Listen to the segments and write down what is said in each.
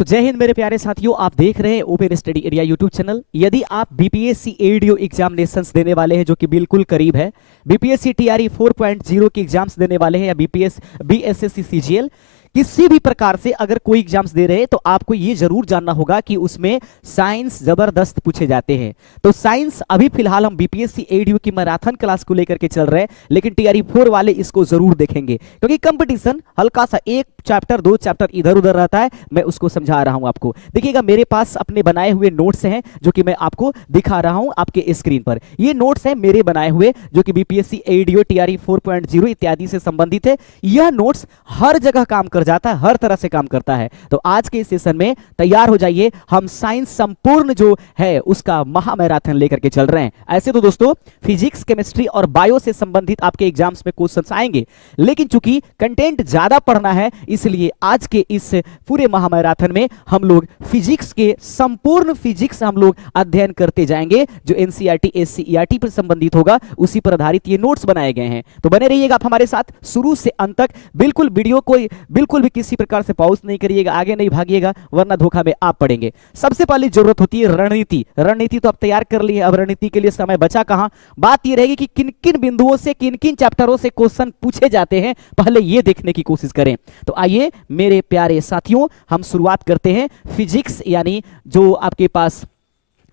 तो जय हिंद मेरे प्यारे साथियों, आप देख रहे हैं open study area YouTube channel. यदि आप बीपीएससी एडीओ एग्जामिनेशंस देने वाले हैं जो कि बिल्कुल करीब है, बीपीएससी टीआरई 4.0 की एग्जाम्स देने वाले हैं या बीएसएससी सीजीएल, किसी भी प्रकार से अगर कोई एग्जाम्स दे रहे हैं तो आपको ये जरूर जानना होगा कि उसमें साइंस जबरदस्त पूछे जाते हैं। तो साइंस अभी फिलहाल हम बीपीएससी एडीओ की मैराथन क्लास को लेकर के चल रहे हैं, लेकिन टीआरई 4 वाले इसको जरूर देखेंगे क्योंकि कंपटीशन हल्का सा एक चैप्टर दो चैप्टर इधर उधर रहता है। मैं उसको समझा रहा हूं आपको। देखिएगा, मेरे पास अपने बनाए हुए नोट्स हैं जो कि मैं आपको दिखा रहा हूं आपके स्क्रीन पर। ये नोट्स हैं मेरे बनाए हुए जो कि बीपीएससी एडीओ टीआरई 4.0 इत्यादि से संबंधित है। यह नोट्स हर जगह काम कर जाता है, हर तरह से काम करता है। तो आज के सेशन में तैयार हो जाइए, हम साइंस संपूर्ण जो है उसका महामैराथन लेकर के चल रहे हैं। ऐसे तो दोस्तों फिजिक्स, केमिस्ट्री और बायो से संबंधित आपके एग्जाम्स में क्वेश्चंस आएंगे, लेकिन चूंकि कंटेंट ज्यादा पढ़ना है इसलिए आज के इस पूरे महामैराथन में हम लोग फिजिक्स के संपूर्ण फिजिक्स हम लोग अध्ययन करते जाएंगे। जो एनसीईआरटी एससीईआरटी पर संबंधित होगा उसी पर आधारित ये नोट्स बनाए गए हैं। तो बने रहिएगा आप हमारे साथ शुरू से अंत तक। बिल्कुल वीडियो को बिल्कुल भी किसी प्रकार से पॉज नहीं करिएगा, आगे नहीं भागिएगा, वरना धोखा में आप पड़ेंगे। सबसे पहले जरूरत होती है रणनीति। रणनीति तो आप तैयार कर ली है, अब रणनीति के लिए समय बचा कहां। बात यह रहेगी कि किन किन बिंदुओं से किन किन चैप्टरों से क्वेश्चन पूछे जाते हैं, पहले ये देखने की कोशिश करें। तो आइए मेरे प्यारे साथियों, हम शुरुआत करते हैं फिजिक्स यानी जो आपके पास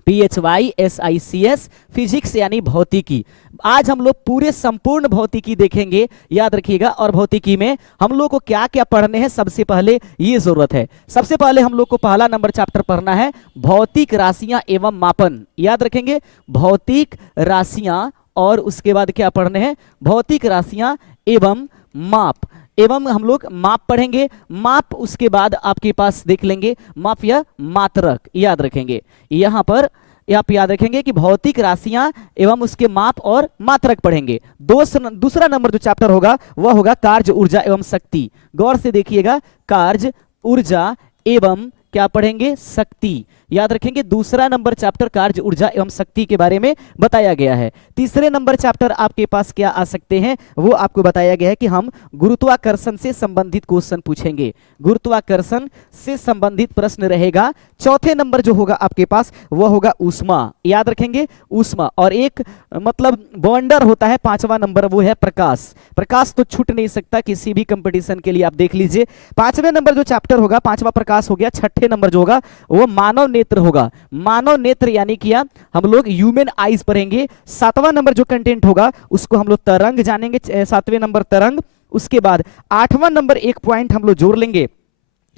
PHYSICS फिजिक्स यानी भौतिकी। आज हम लोग पूरे संपूर्ण भौतिकी देखेंगे, याद रखिएगा। और भौतिकी में हम लोग को क्या क्या पढ़ने हैं, सबसे पहले ये जरूरत है। सबसे पहले हम लोग को पहला नंबर चैप्टर पढ़ना है भौतिक राशियां एवं मापन। याद रखेंगे, भौतिक राशियां, और उसके बाद क्या पढ़ने हैं, भौतिक राशियां एवं माप, एवं हम लोग माप पढ़ेंगे। माप उसके बाद आपके पास देख लेंगे माप या मात्रक। याद रखेंगे यहां पर आप याद रखेंगे कि भौतिक राशियां एवं उसके माप और मात्रक पढ़ेंगे। दूसरा नंबर जो चैप्टर होगा वह होगा कार्य, ऊर्जा एवं शक्ति। गौर से देखिएगा, कार्य, ऊर्जा एवं क्या पढ़ेंगे, शक्ति। याद रखेंगे दूसरा नंबर चैप्टर कार्य, ऊर्जा एवं शक्ति के बारे में बताया गया है। तीसरे नंबर चैप्टर आपके पास क्या आ सकते हैं, वो आपको बताया गया है कि हम गुरुत्वाकर्षण से संबंधित क्वेश्चन पूछेंगे, गुरुत्वाकर्षण से संबंधित प्रश्न रहेगा। चौथे नंबर जो होगा आपके पास वह होगा ऊष्मा। याद रखेंगे ऊष्मा, और एक मतलब वंडर होता है पांचवा नंबर, वो है प्रकाश। प्रकाश तो छूट नहीं सकता किसी भी कंपटीशन के लिए, आप देख लीजिए। पांचवें नंबर जो चैप्टर होगा, पांचवा प्रकाश हो गया। छठे नंबर जो होगा वो मानव नेत्र होगा। मानव नेत्र यानी कि हम लोग ह्यूमन आईज पढ़ेंगे। सातवां नंबर जो कंटेंट होगा उसको हम लोग तरंग जानेंगे, सातवें नंबर तरंग। उसके बाद आठवां नंबर एक पॉइंट हम लोग जोड़ लेंगे,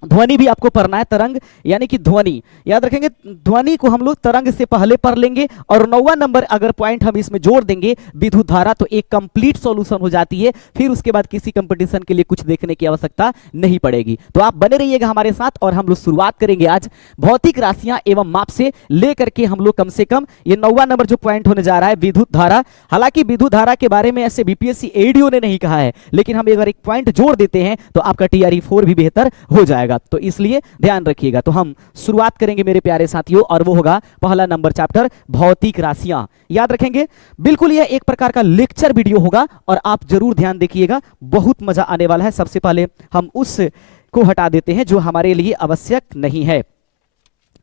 ध्वनि भी आपको पढ़ना है, तरंग यानी कि ध्वनि। याद रखेंगे ध्वनि को हम लोग तरंग से पहले पढ़ लेंगे। और 9वां नंबर अगर पॉइंट हम इसमें जोड़ देंगे विद्युत धारा, तो एक कंप्लीट सॉल्यूशन हो जाती है। फिर उसके बाद किसी कंपटीशन के लिए कुछ देखने की आवश्यकता नहीं पड़ेगी। तो आप बने रहिएगा हमारे साथ, और हम लोग शुरुआत करेंगे आज भौतिक राशियां एवं माप से लेकर के हम लोग कम से कम ये 9वां नंबर जो पॉइंट होने जा रहा है विद्युत धारा। हालांकि विद्युत धारा के बारे में ऐसे बीपीएससी एडीओ ने नहीं कहा है, लेकिन हम एक पॉइंट जोड़ देते हैं तो आपका टीआरई 4 भी बेहतर हो जाएगा, तो इसलिए ध्यान रखिएगा। तो हम शुरुआत करेंगे मेरे प्यारे साथियों, और वो होगा पहला नंबर चैप्टर भौतिक राशियां। याद रखेंगे बिल्कुल यह एक प्रकार का लेक्चर वीडियो होगा, और आप जरूर ध्यान देखिएगा, बहुत मजा आने वाला है। सबसे पहले हम उस को हटा देते हैं जो हमारे लिए आवश्यक नहीं है।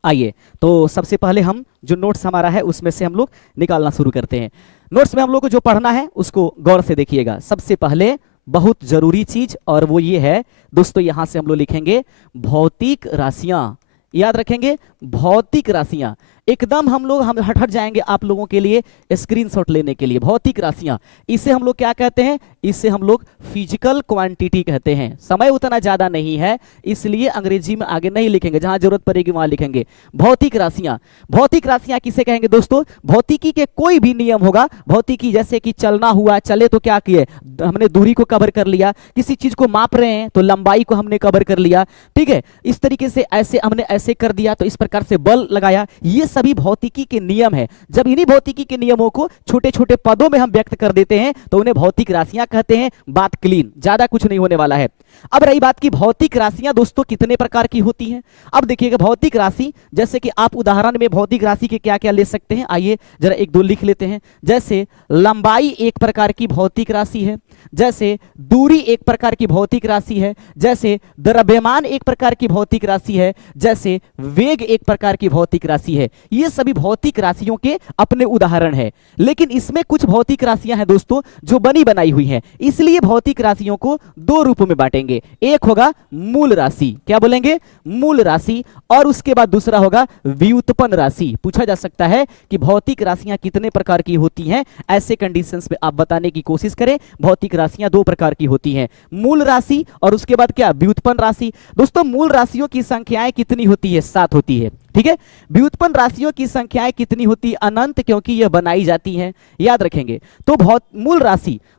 आइए, तो सबसे पहले हम जो नोट्स हमारा है उसमें से हम लोग निकालना शुरू करते हैं। नोट्स में हम लोग को जो पढ़ना है उसको गौर से देखिएगा। सबसे पहले बहुत जरूरी चीज, और वो ये है दोस्तों, यहां से हम लोग लिखेंगे भौतिक राशियां। याद रखेंगे भौतिक राशियां, एकदम हम हट जाएंगे आप लोगों के लिए स्क्रीनशॉट लेने के लिए। भौतिक राशियां, इसे हम लोग क्या कहते हैं, इसे हम लोग फिजिकल क्वांटिटी कहते हैं। समय उतना ज्यादा नहीं है इसलिए अंग्रेजी में आगे नहीं लिखेंगे, जहां जरूरत पड़ेगी वहां लिखेंगे भौतिक राशियां। भौतिक राशियां किसे कहेंगे दोस्तों, भौतिकी के कोई भी नियम होगा। भौतिकी जैसे कि चलना हुआ, चले तो क्या किए, हमने दूरी को कवर कर लिया। किसी चीज को माप रहे हैं तो लंबाई को हमने कवर कर लिया, ठीक है। इस तरीके से ऐसे हमने ऐसे कर दिया तो इस प्रकार से बल लगाया। ये सभी भौतिकी के नियम है। जब इन्हीं भौतिकी के नियमों को छोटे छोटे पदों में हम व्यक्त कर देते हैं तो उन्हें भौतिक राशियां कहते हैं। बात क्लीन, ज्यादा कुछ नहीं होने वाला है। अब रही बात की भौतिक राशियां दोस्तों कितने प्रकार की होती हैं। अब देखिएगा भौतिक राशि, जैसे कि आप उदाहरण में भौतिक राशि के क्या क्या ले सकते हैं, आइए जरा एक दो लिख लेते हैं। जैसे लंबाई एक प्रकार की भौतिक राशि है। जैसे दूरी एक प्रकार की भौतिक राशि है, जैसे द्रव्यमान एक प्रकार की भौतिक राशि है, जैसे वेग एक प्रकार की भौतिक राशि है। ये सभी भौतिक राशियों के अपने उदाहरण है। लेकिन इसमें कुछ भौतिक राशियां हैं दोस्तों जो बनी बनाई हुई हैं, इसलिए भौतिक राशियों को दो रूपों में बांटेंगे। एक होगा मूल राशि, क्या बोलेंगे, मूल राशि, और उसके बाद दूसरा होगा व्युत्पन्न राशि। पूछा जा सकता है कि भौतिक राशियां कितने प्रकार की होती हैं, ऐसे कंडीशंस में आप बताने की कोशिश करें। भौतिक राशियां दो प्रकार की होती हैं, मूल राशि और उसके बाद क्या, व्युत्पन्न राशि। दोस्तों मूल राशियों की संख्याएं कितनी होती है, 7 होती है, ठीक है। व्युत्पन्न राशियों की संख्याएं कितनी होती है, अनंत, क्योंकि यह बनाई जाती हैं, याद रखेंगे। तो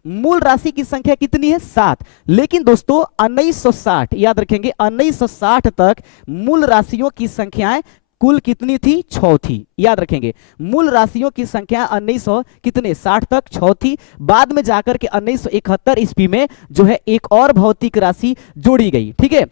मूल राशि की संख्या कितनी है, 7। लेकिन दोस्तों 1960, याद रखेंगे 1960 तक मूल राशियों की संख्याएं कुल कितनी थी, 6 थी, याद रखेंगे। मूल राशियों की संख्या 1960 तक 6 थी। बाद में जाकर के 1971 ईस्वी में जो है एक और भौतिक राशि जोड़ी गई, ठीक है,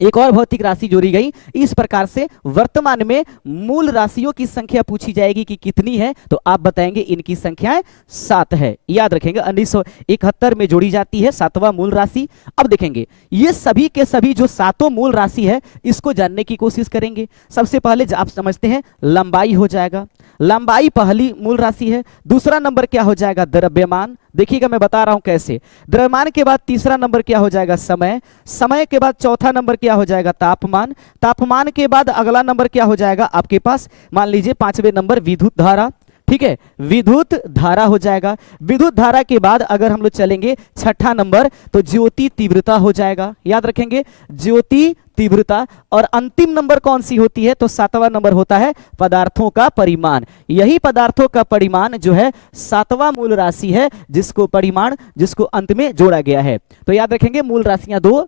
एक और भौतिक राशि जोड़ी गई। इस प्रकार से वर्तमान में मूल राशियों की संख्या पूछी जाएगी कि कितनी है, तो आप बताएंगे इनकी संख्याएं 7 है, याद रखेंगे। 1971 में जोड़ी जाती है 7वां मूल राशि। अब देखेंगे ये सभी के सभी जो 7 मूल राशि है, इसको जानने की कोशिश करेंगे। सबसे पहले आप समझते हैं लंबाई हो जाएगा, लंबाई पहली मूल राशि है। दूसरा नंबर क्या हो जाएगा, द्रव्यमान। देखिएगा मैं बता रहा हूं कैसे। द्रव्यमान के बाद तीसरा नंबर क्या हो जाएगा, समय। समय के बाद चौथा नंबर क्या हो जाएगा, तापमान। तापमान के बाद अगला नंबर क्या हो जाएगा आपके पास, मान लीजिए 5वें नंबर विद्युत धारा, ठीक है, विद्युत धारा हो जाएगा। विद्युत धारा के बाद अगर हम लोग चलेंगे 6ठा नंबर, तो ज्योति तीव्रता हो जाएगा, याद रखेंगे, ज्योति तीव्रता। और अंतिम नंबर कौन सी होती है, तो 7वां नंबर होता है पदार्थों का परिमाण। यही पदार्थों का परिमाण जो है 7वां मूल राशि है, जिसको परिमाण, जिसको अंत में जोड़ा गया है। तो याद रखेंगे मूल राशियां दो,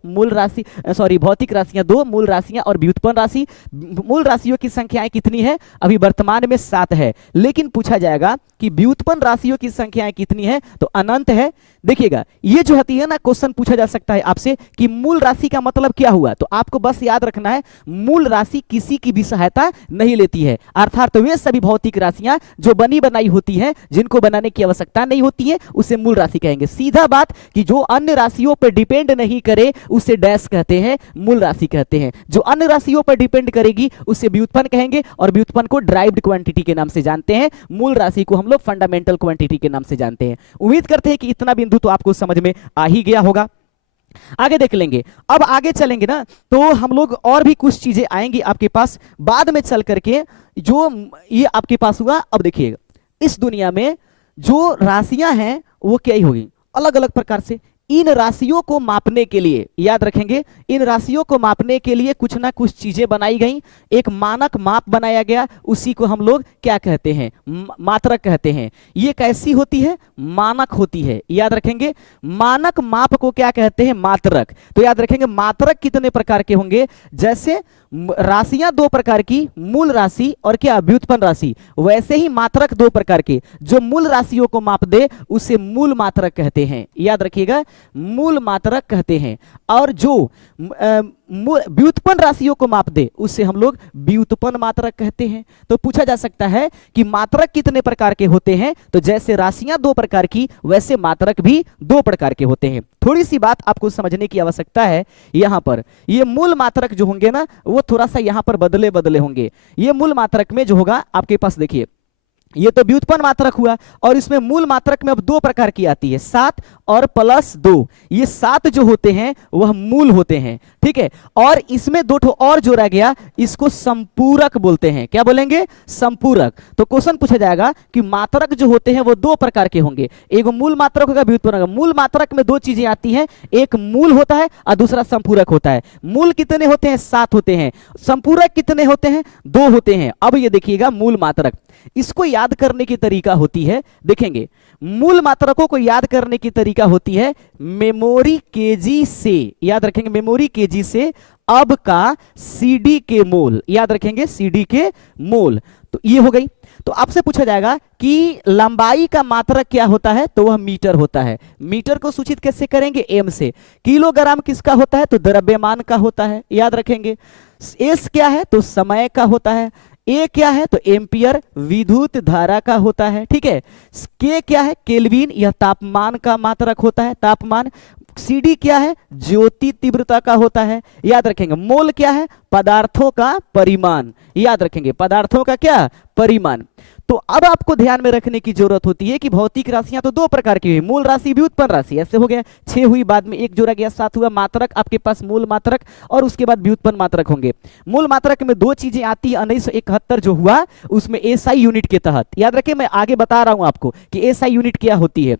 भौतिक राशियां दो, मूल राशियां और व्युत्पन्न राशि। मूल राशियों की संख्याएं कितनी है, अभी वर्तमान में 7 है। लेकिन पूछा जाएगा कि व्युत्पन्न राशियों की संख्याएं कितनी है, तो अनंत है। देखिएगा ये जो होती है ना, क्वेश्चन पूछा जा सकता है आपसे कि मूल राशि का मतलब क्या हुआ, तो आपको बस याद रखना है मूल राशि किसी की भी सहायता नहीं लेती है। अर्थात तो वे सभी भौतिक राशियां जो बनी बनाई होती हैं, जिनको बनाने की आवश्यकता नहीं होती है, उसे मूल राशि कहेंगे। सीधा बात कि जो अन्य राशियों पर डिपेंड नहीं करे उसे डैश कहते हैं, मूल राशि कहते हैं। जो अन्य राशियों पर डिपेंड करेगी उसे व्युत्पन्न कहेंगे, और व्युत्पन्न को ड्राइव्ड क्वांटिटी के नाम से जानते हैं। मूल राशि को हम लोग फंडामेंटल क्वांटिटी के नाम से जानते हैं। उम्मीद करते हैं कि इतना बिंदु तो आपको समझ में आ ही गया होगा। आगे देख लेंगे। अब आगे चलेंगे ना, तो हम लोग और भी कुछ चीजें आएंगी आपके पास बाद में चल करके, जो ये आपके पास हुआ। अब देखिएगा इस दुनिया में जो राशियां हैं वो क्या ही होगी, अलग अलग प्रकार से। इन राशियों को मापने के लिए, याद रखेंगे, इन राशियों को मापने के लिए कुछ ना कुछ चीजें बनाई गई। एक मानक माप बनाया गया, उसी को हम लोग क्या कहते हैं, मात्रक कहते हैं। ये कैसी होती है, मानक होती है, याद रखेंगे। मानक माप को क्या कहते हैं, मात्रक। तो याद रखेंगे मात्रक कितने प्रकार के होंगे, जैसे राशियां 2 प्रकार की, मूल राशि और क्या, व्युत्पन्न राशि, वैसे ही मात्रक 2 प्रकार के। जो मूल राशियों को माप दे उसे मूल मात्रक कहते हैं, याद रखिएगा, मूल मात्रक कहते हैं। और जो व्युत्पन्न राशियों को माप दे उसे हम लोग व्युत्पन्न मात्रक कहते हैं। तो पूछा जा सकता है कि मात्रक कितने प्रकार के होते हैं, तो जैसे राशियां 2 प्रकार की, वैसे मात्रक भी 2 प्रकार के होते हैं। थोड़ी सी बात आपको समझने की आवश्यकता है। यहां पर ये मूल मात्रक जो होंगे ना, वो थोड़ा सा यहां पर बदले बदले होंगे। ये मूल मात्रक में जो होगा आपके पास, देखिए ये तो व्युत्पन्न मात्रक हुआ, और इसमें मूल मात्रक में अब 2 प्रकार की आती है, 7 और +2। ये 7 जो होते हैं वह मूल होते हैं, ठीक है। और इसमें 2 ठो और जोड़ा गया, इसको संपूरक बोलते हैं। क्या बोलेंगे, संपूरक। तो क्वेश्चन पूछा जाएगा कि मात्रक जो होते हैं वो 2 प्रकार के होंगे, एक मूल मात्रक होगा, व्युत्पन्न होगा। मूल मात्रक में 2 चीजें आती हैं, एक मूल होता है और दूसरा संपूरक होता है। मूल कितने होते हैं, 7 होते हैं। संपूरक कितने होते हैं, 2 होते हैं। अब ये देखिएगा मूल मात्रक, इसको याद करने की तरीका होती है, देखेंगे मूल मात्रकों को याद करने की तरीका होती है मेमोरी केजी से, याद रखेंगे, मेमोरी केजी से अब का सीडी के मोल, याद रखेंगे, सीडी के मोल। तो ये हो गई। तो आपसे पूछा जाएगा कि लंबाई का मात्रक क्या होता है, तो वह मीटर होता है। मीटर को सूचित कैसे करेंगे, एम से। किलोग्राम किसका होता है, तो द्रव्यमान का होता है, याद रखेंगे। एस क्या है, तो समय का होता है। ए क्या है तो एम्पियर विद्युत धारा का होता है, ठीक है। के क्या है केल्विन, यह तापमान का मात्रक होता है, तापमान। सीडी क्या है ज्योति तीव्रता का होता है, याद रखेंगे। मोल क्या है पदार्थों का परिमाण, याद रखेंगे पदार्थों का क्या परिमाण। तो अब आपको ध्यान में रखने की जरूरत होती है कि भौतिक राशियां तो दो प्रकार की हुई, मूल राशि व्युत्पन्न राशि, ऐसे हो गया 6 हुई, बाद में 1 जोड़ा गया 7 हुआ। मात्रक आपके पास मूल मात्रक और उसके बाद व्युत्पन्न मात्रक होंगे। मूल मात्रक में दो चीजें आती है, 1971 जो हुआ उसमें एसआई यूनिट के तहत, याद रखें मैं आगे बता रहा हूं आपको कि एसआई यूनिट क्या होती है,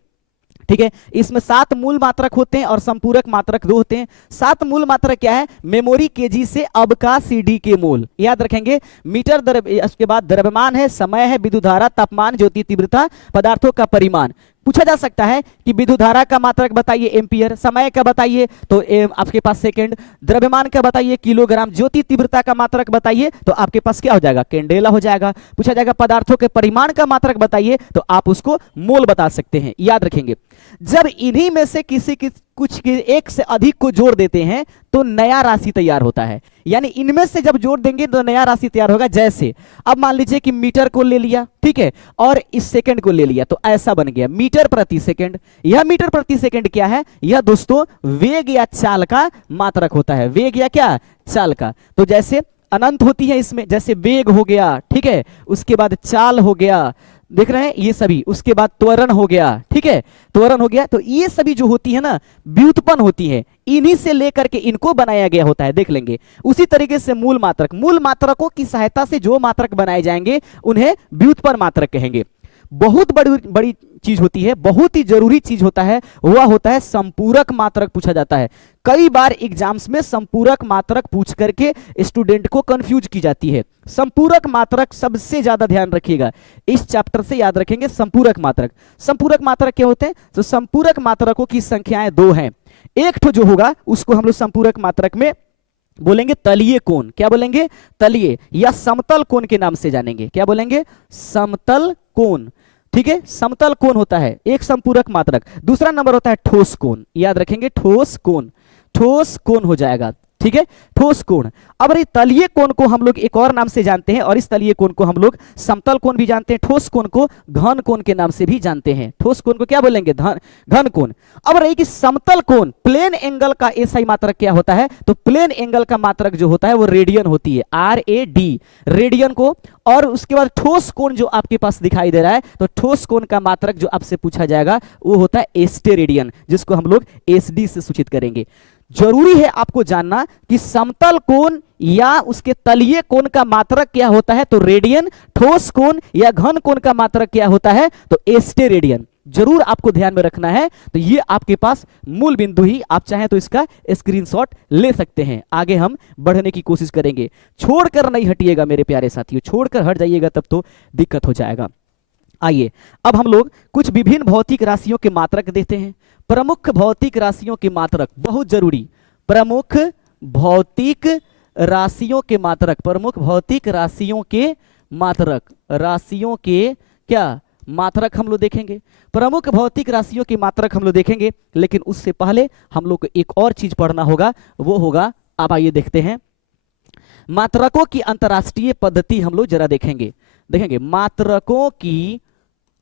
ठीक है। इसमें 7 मूल मात्रक होते हैं और संपूरक मात्रक 2 होते हैं। 7 मूल मात्रक क्या है मेमोरी केजी से अब का सीडी के मोल, याद रखेंगे। मीटर उसके बाद द्रव्यमान है, समय है, विद्युत धारा, तापमान, ज्योति तीव्रता, पदार्थों का परिमाण। पूछा जा सकता है कि विद्युत धारा का मात्रक बताइए एम्पियर, समय का बताइए तो आपके पास सेकंड, द्रव्यमान का बताइए किलोग्राम, ज्योति तीव्रता का मात्रक बताइए तो आपके पास क्या हो जाएगा कैंडेला हो जाएगा। पूछा जाएगा पदार्थों के परिमाण का मात्रक बताइए तो आप उसको मोल बता सकते हैं, याद रखेंगे। जब इन्हीं में से किसी की कुछ के एक से अधिक को जोड़ देते हैं तो नया राशि तैयार होता है, यानी इनमें से जब जोड़ देंगे तो नया राशि तैयार होगा। जैसे अब मान लीजिए कि मीटर को ले लिया, ठीक है, और इस सेकंड को ले लिया तो ऐसा बन गया मीटर प्रति सेकंड। यह मीटर प्रति सेकंड क्या है, यह दोस्तों वेग या चाल का मात्रक होता है, वेग या क्या चाल का। तो जैसे अनंत होती है इसमें, जैसे वेग हो गया, ठीक है, उसके बाद चाल हो गया, देख रहे हैं ये सभी, उसके बाद त्वरण हो गया, ठीक है, त्वरण हो गया। तो ये सभी जो होती है ना व्युत्पन्न होती है, इन्हीं से लेकर के इनको बनाया गया होता है, देख लेंगे। उसी तरीके से मूल मात्रक, मूल मात्रकों की सहायता से जो मात्रक बनाए जाएंगे उन्हें व्युत्पन्न मात्रक कहेंगे। बहुत बड़ी चीज होती है, बहुत ही जरूरी चीज होता है, वह होता है संपूरक मात्रक पूछा जाता है। कई बार एग्जाम्स में संपूरक मात्रक पूछ करके स्टूडेंट को कंफ्यूज की जाती है। संपूरक मात्रक सबसे ज्यादा ध्यान रखिएगा, इस चैप्टर से याद रखेंगे संपूरक मात्रक। संपूरक मात्रक क्या होते हैं, तो संपूरक मात्रकों की संख्याएं 2 हैं। एक ठो जो होगा उसको हम लोग संपूरक मात्रक में बोलेंगे तलीय कोण, क्या बोलेंगे तलीय या समतल कोण के नाम से जानेंगे, क्या बोलेंगे समतल कोण, ठीक है। समतल कोण होता है एक संपूरक मात्रक। दूसरा नंबर होता है ठोस कोण, याद रखेंगे ठोस कोण, ठोस कोण हो जाएगा, ठीक है, ठोस कोण। अब ये तलीय कोण को हम लोग एक और नाम से जानते हैं, और इस तलीय कोण को हम लोग समतल कोण भी जानते हैं, ठोस कोण को घन कोण के नाम से भी जानते हैं। ठोस कोण को क्या बोलेंगे घन कोण। अब रही कि समतल कोण प्लेन एंगल का एसआई मात्रक क्या होता है, तो प्लेन एंगल का मात्रक जो होता है वो रेडियन होती है, RAD रेडियन को। और उसके बाद ठोस कोण जो आपके पास दिखाई दे रहा है, तो ठोस कोण का मात्रक जो आपसे पूछा जाएगा वो होता है एस्टे रेडियन, जिसको हम लोग SD से सूचित करेंगे। जरूरी है आपको जानना कि समतल कोण या उसके तलीय कोण का मात्रक क्या होता है, तो रेडियन। ठोस कोण या घन कोण का मात्रक क्या होता है, तो एस्टे रेडियन। जरूर आपको ध्यान में रखना है। तो ये आपके पास मूल बिंदु ही, आप चाहें तो इसका स्क्रीनशॉट ले सकते हैं। आगे हम बढ़ने की कोशिश करेंगे, छोड़कर नहीं हटिएगा मेरे प्यारे साथियों, छोड़कर हट जाइएगा तब तो दिक्कत हो जाएगा। आइए अब हम लोग कुछ विभिन्न भौतिक राशियों के मात्रक देखते हैं। प्रमुख भौतिक राशियों के मात्रक, बहुत जरूरी, प्रमुख भौतिक राशियों के मात्रक, प्रमुख भौतिक राशियों के मात्रक, राशियों के क्या मात्रक हम लोग देखेंगे। प्रमुख भौतिक राशियों की मात्रक हम लोग देखेंगे, लेकिन उससे पहले हम लोग को एक और चीज पढ़ना होगा, वो होगा, अब आइए देखते हैं मात्रकों की अंतरराष्ट्रीय पद्धति। हम लोग जरा देखेंगे मात्रकों की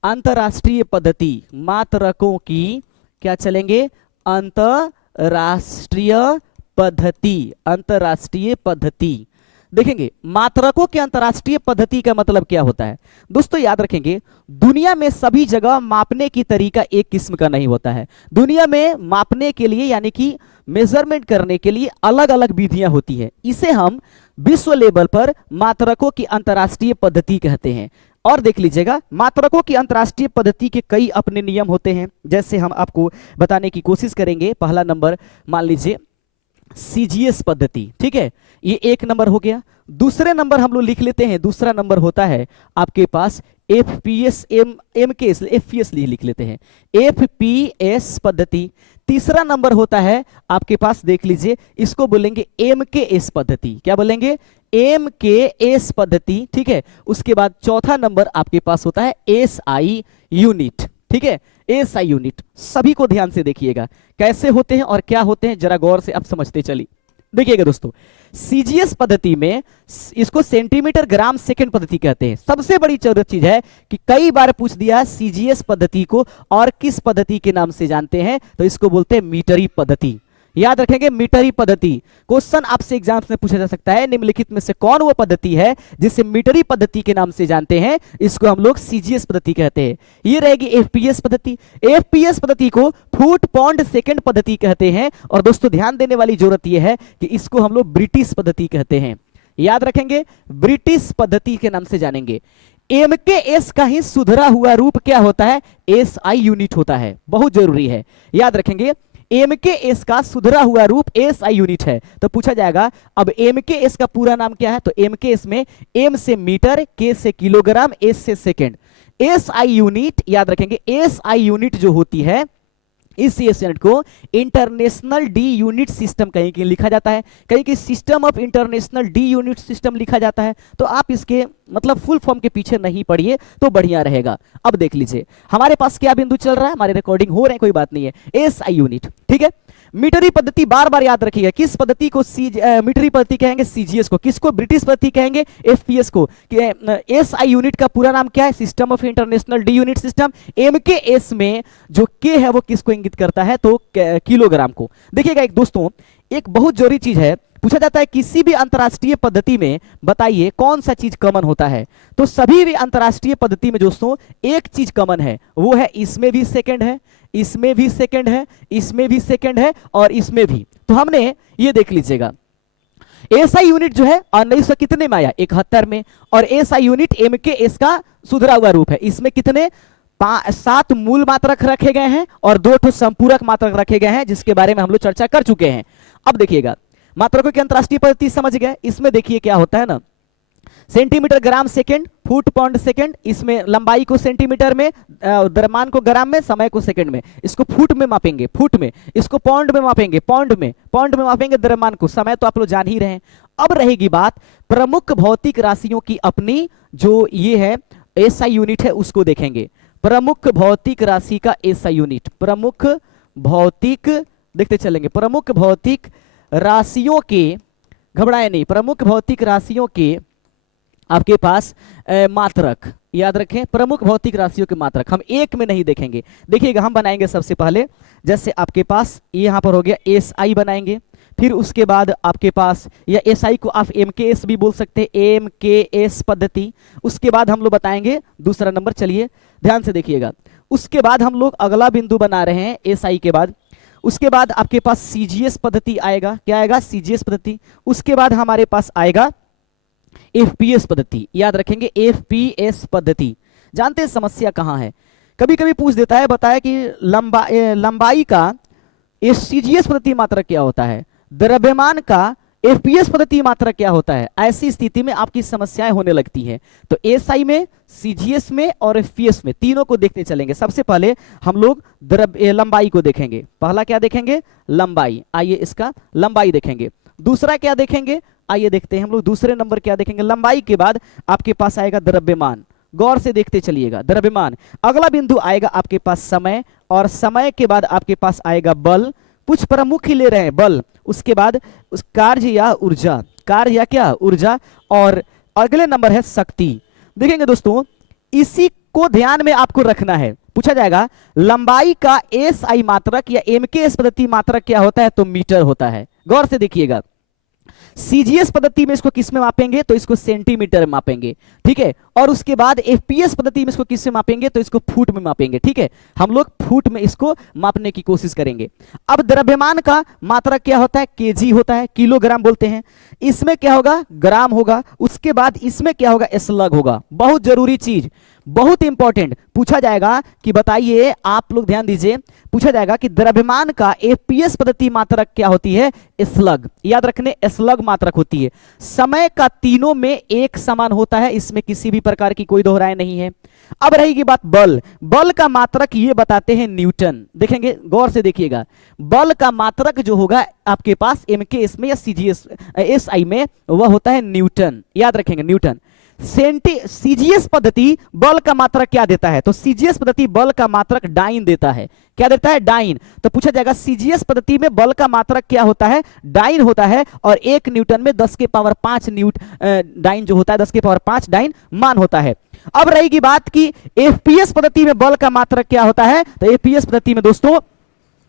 अंतरराष्ट्रीय पद्धति, मात्रकों की क्या चलेंगे अंतरराष्ट्रीय पद्धति, अंतरराष्ट्रीय पद्धति देखेंगे। मात्रकों के अंतरराष्ट्रीय पद्धति का मतलब क्या होता है दोस्तों, याद रखेंगे दुनिया में सभी जगह मापने की तरीका एक किस्म का नहीं होता है। दुनिया में मापने के लिए यानी कि मेजरमेंट करने के लिए अलग अलग विधियां होती है, इसे हम विश्व लेवल पर मात्रकों की अंतरराष्ट्रीय पद्धति कहते हैं। और देख लीजिएगा मात्रकों की अंतरराष्ट्रीय पद्धति के कई अपने नियम होते हैं, जैसे हम आपको बताने की कोशिश करेंगे। पहला नंबर मान लीजिए CGS पद्धति, ठीक है, ये एक नंबर हो गया। दूसरे नंबर हम लोग लिख लेते हैं, दूसरा नंबर होता है आपके पास FPS MKS, FPS लिख लेते हैं, FPS पद्धति। तीसरा नंबर होता है आपके पास, देख लीजिए, इसको बोलेंगे MKS पद्धति, क्या बोलेंगे MKS पद्धति, ठीक है। उसके बाद चौथा नंबर आपके पास होता है SI यूनिट, ठीक है, SI यूनिट। सभी को ध्यान से देखिएगा कैसे होते हैं और क्या होते हैं, जरा गौर से आप समझते चलिए। देखिएगा दोस्तों, सीजीएस पद्धति में इसको सेंटीमीटर ग्राम सेकंड पद्धति कहते हैं। सबसे बड़ी जरूरत चीज है कि कई बार पूछ दिया सीजीएस पद्धति को और किस पद्धति के नाम से जानते हैं, तो इसको बोलते हैं मीटरी पद्धति। याद रखेंगे, मीटरी पद्धति। क्वेश्चन आपसे एग्जाम्स में पूछा जा सकता है, निम्नलिखित में से कौन वो पद्धति है जिसे मीटरी पद्धति के नाम से जानते हैं, इसको हम लोग सीजीएस पद्धति कहते हैं। ये रहेगी एफपीएस पद्धति। एफपीएस पद्धति को फुट पाउंड सेकंड पद्धति कहते हैं। और दोस्तों ध्यान देने वाली जरूरत यह है कि इसको हम लोग ब्रिटिश पद्धति कहते हैं। याद रखेंगे, ब्रिटिश पद्धति के नाम से जानेंगे। एमकेएस का ही सुधरा हुआ रूप क्या होता है? एसआई यूनिट होता है, बहुत जरूरी है। याद रखेंगे, एमकेएस का सुधरा हुआ रूप एसआई यूनिट है। तो पूछा जाएगा अब एमकेएस का पूरा नाम क्या है, तो एमकेएस में एम से मीटर, के से किलोग्राम, एस से सेकंड। एसआई यूनिट, याद रखेंगे, एसआई यूनिट जो होती है, इस यूनिट को इंटरनेशनल डी यूनिट सिस्टम कहीं कहीं लिखा जाता है, कहीं कहीं system of international D unit system लिखा जाता है। तो आप इसके मतलब फुल फॉर्म के पीछे नहीं पड़िए तो बढ़िया रहेगा। अब देख लीजिए हमारे पास क्या बिंदु चल रहा है, हमारे रिकॉर्डिंग हो रहे हैं, कोई बात नहीं है। एसआई यूनिट, ठीक है। मीटरी पद्धति बार बार याद रखिएगा, किस पद्धति को मीटरी पद्धति कहेंगे? सीजीएस को। किसको ब्रिटिश पद्धति कहेंगे? एफपीएस को। एसआई यूनिट का पूरा नाम क्या है? System of international D unit system. MKS में जो के है वो किसको इंगित करता है? तो किलोग्राम को। देखिएगा एक दोस्तों, एक बहुत जरूरी चीज है, पूछा जाता है किसी भी अंतरराष्ट्रीय पद्धति में बताइए कौन सा चीज कॉमन होता है। तो सभी भी अंतरराष्ट्रीय पद्धति में दोस्तों एक चीज कॉमन है, वो है इसमें भी सेकंड है, इसमें भी सेकंड है, इसमें भी सेकंड है और इसमें भी। तो हमने ये देख लीजिएगा, एसआई यूनिट जो है 1900 कितने में आया? 71 में। और एसआई यूनिट एमकेएस का सुधरा हुआ रूप है। इसमें कितने 7 मूल मात्रक रखे गए हैं और 2 संपूरक मात्रक रखे गए हैं, जिसके बारे में हम लोग चर्चा कर चुके हैं। अब देखिएगा मात्रकों की अंतरराष्ट्रीय पद्धति समझ गए। इसमें देखिए क्या होता है ना, centimetre gram second, foot pound second. इसमें लंबाई को सेंटीमीटर में, द्रव्यमान को ग्राम में, समय को सेकंड में। इसको फुट में मापेंगे, फुट में। इसको पाउंड में मापेंगे, पाउंड में। पाउंड में मापेंगे द्रव्यमान को। समय तो आप लोग जान ही रहे हैं। अब रहेगी बात प्रमुख भौतिक राशियों की अपनी जो ये है एसआई यूनिट है, उसको देखेंगे। प्रमुख भौतिक राशि का एसआई यूनिट, प्रमुख भौतिक, देखते चलेंगे, प्रमुख भौतिक राशियों के, घबराए नहीं, प्रमुख भौतिक राशियों के आपके पास मात्रक, याद रखें, प्रमुख भौतिक राशियों के मात्रक हम एक में नहीं देखेंगे। देखिएगा हम बनाएंगे सबसे पहले, जैसे आपके पास यहां पर हो गया एसआई बनाएंगे, फिर उसके बाद आपके पास या एसआई को आप एमकेएस भी बोल सकते हैं, एमकेएस पद्धति। उसके बाद हम लोग बताएंगे दूसरा नंबर, चलिए ध्यान से देखिएगा। उसके बाद हम लोग अगला बिंदु बना रहे हैं एसआई के बाद। उसके बाद आपके पास सीजीएस पद्धति आएगा, क्या आएगा? सीजीएस पद्धति। उसके बाद हमारे पास आएगा एफपीएस पद्धति, याद रखेंगे एफपीएस पद्धति। जानते हैं समस्या कहां है? कभी कभी पूछ देता है, बताया कि लंबाई का सीजीएस पद्धति मात्रक क्या होता है, द्रव्यमान का एफपीएस पद्धति मात्रक क्या होता है। ऐसी स्थिति में आपकी समस्याएं होने लगती हैं। तो एसआई में, सीजीएस में और एफपीएस में, तीनों को देखते चलेंगे। सबसे पहले हम लोग लंबाई को देखेंगे। पहला क्या देखेंगे? लंबाई। आइए इसका लंबाई देखेंगे। दूसरा क्या देखेंगे? आइए देखते हैं हम लोग दूसरे नंबर क्या देखेंगे। लंबाई के बाद आपके पास आएगा द्रव्यमान। गौर से देखते चलिएगा, द्रव्यमान। अगला बिंदु आएगा आपके पास समय, और समय के बाद आपके पास आएगा बल। कुछ प्रमुख ही ले रहे हैं, बल। उसके बाद उस कार्य या ऊर्जा, कार्य या क्या? ऊर्जा। और अगले नंबर है शक्ति। देखेंगे दोस्तों, इसी को ध्यान में आपको रखना है। पूछा जाएगा लंबाई का एसआई मात्रक या एमकेएस पद्धति मात्रक क्या होता है? तो मीटर होता है। गौर से देखिएगा, सीजीएस पद्धति में इसको किस में मापेंगे? तो इसको सेंटीमीटर में मापेंगे, ठीक है। और उसके बाद एफपीएस पद्धति में इसको किस में मापेंगे? तो इसको फुट में मापेंगे, ठीक है। हम लोग फुट में इसको मापने की कोशिश करेंगे। अब द्रव्यमान का मात्रक क्या होता है? केजी होता है, किलोग्राम बोलते हैं। इसमें क्या होगा? ग्राम होगा। उसके बाद इसमें क्या होगा? स्लग होगा। बहुत जरूरी चीज, बहुत इंपॉर्टेंट पूछा जाएगा कि बताइए, आप लोग ध्यान दीजिए, पूछा जाएगा कि द्रव्यमान का एफपीएस पद्धति मात्रक क्या होती है? स्लग। याद रखने, स्लग मात्रक होती है। समय का तीनों में एक समान होता है, इसमें किसी भी प्रकार की कोई दोहराई नहीं है। अब रहेगी बात बल। बल का मात्रक ये बताते हैं न्यूटन। देखेंगे, गौर से देखिएगा, बल का मात्रक जो होगा आपके पास एमकेएस में या सीजीएस एसआई में, वह होता है न्यूटन। याद रखेंगे न्यूटन। सीजीएस पद्धति बल का मात्रक क्या देता है? तो सीजीएस पद्धति बल का मात्रक डाइन देता है। क्या देता है? डाइन। तो पूछा जाएगा सीजीएस पद्धति में बल का मात्रक क्या होता है? डाइन होता है, और 1 न्यूटन में 10 के पावर 5 डाइन जो होता है 10 के पावर 5 डाइन मान होता है। अब रहेगी बात कि एफपीएस पद्धति में बल का मात्रक क्या होता है? तो एफपीएस पद्धति में दोस्तों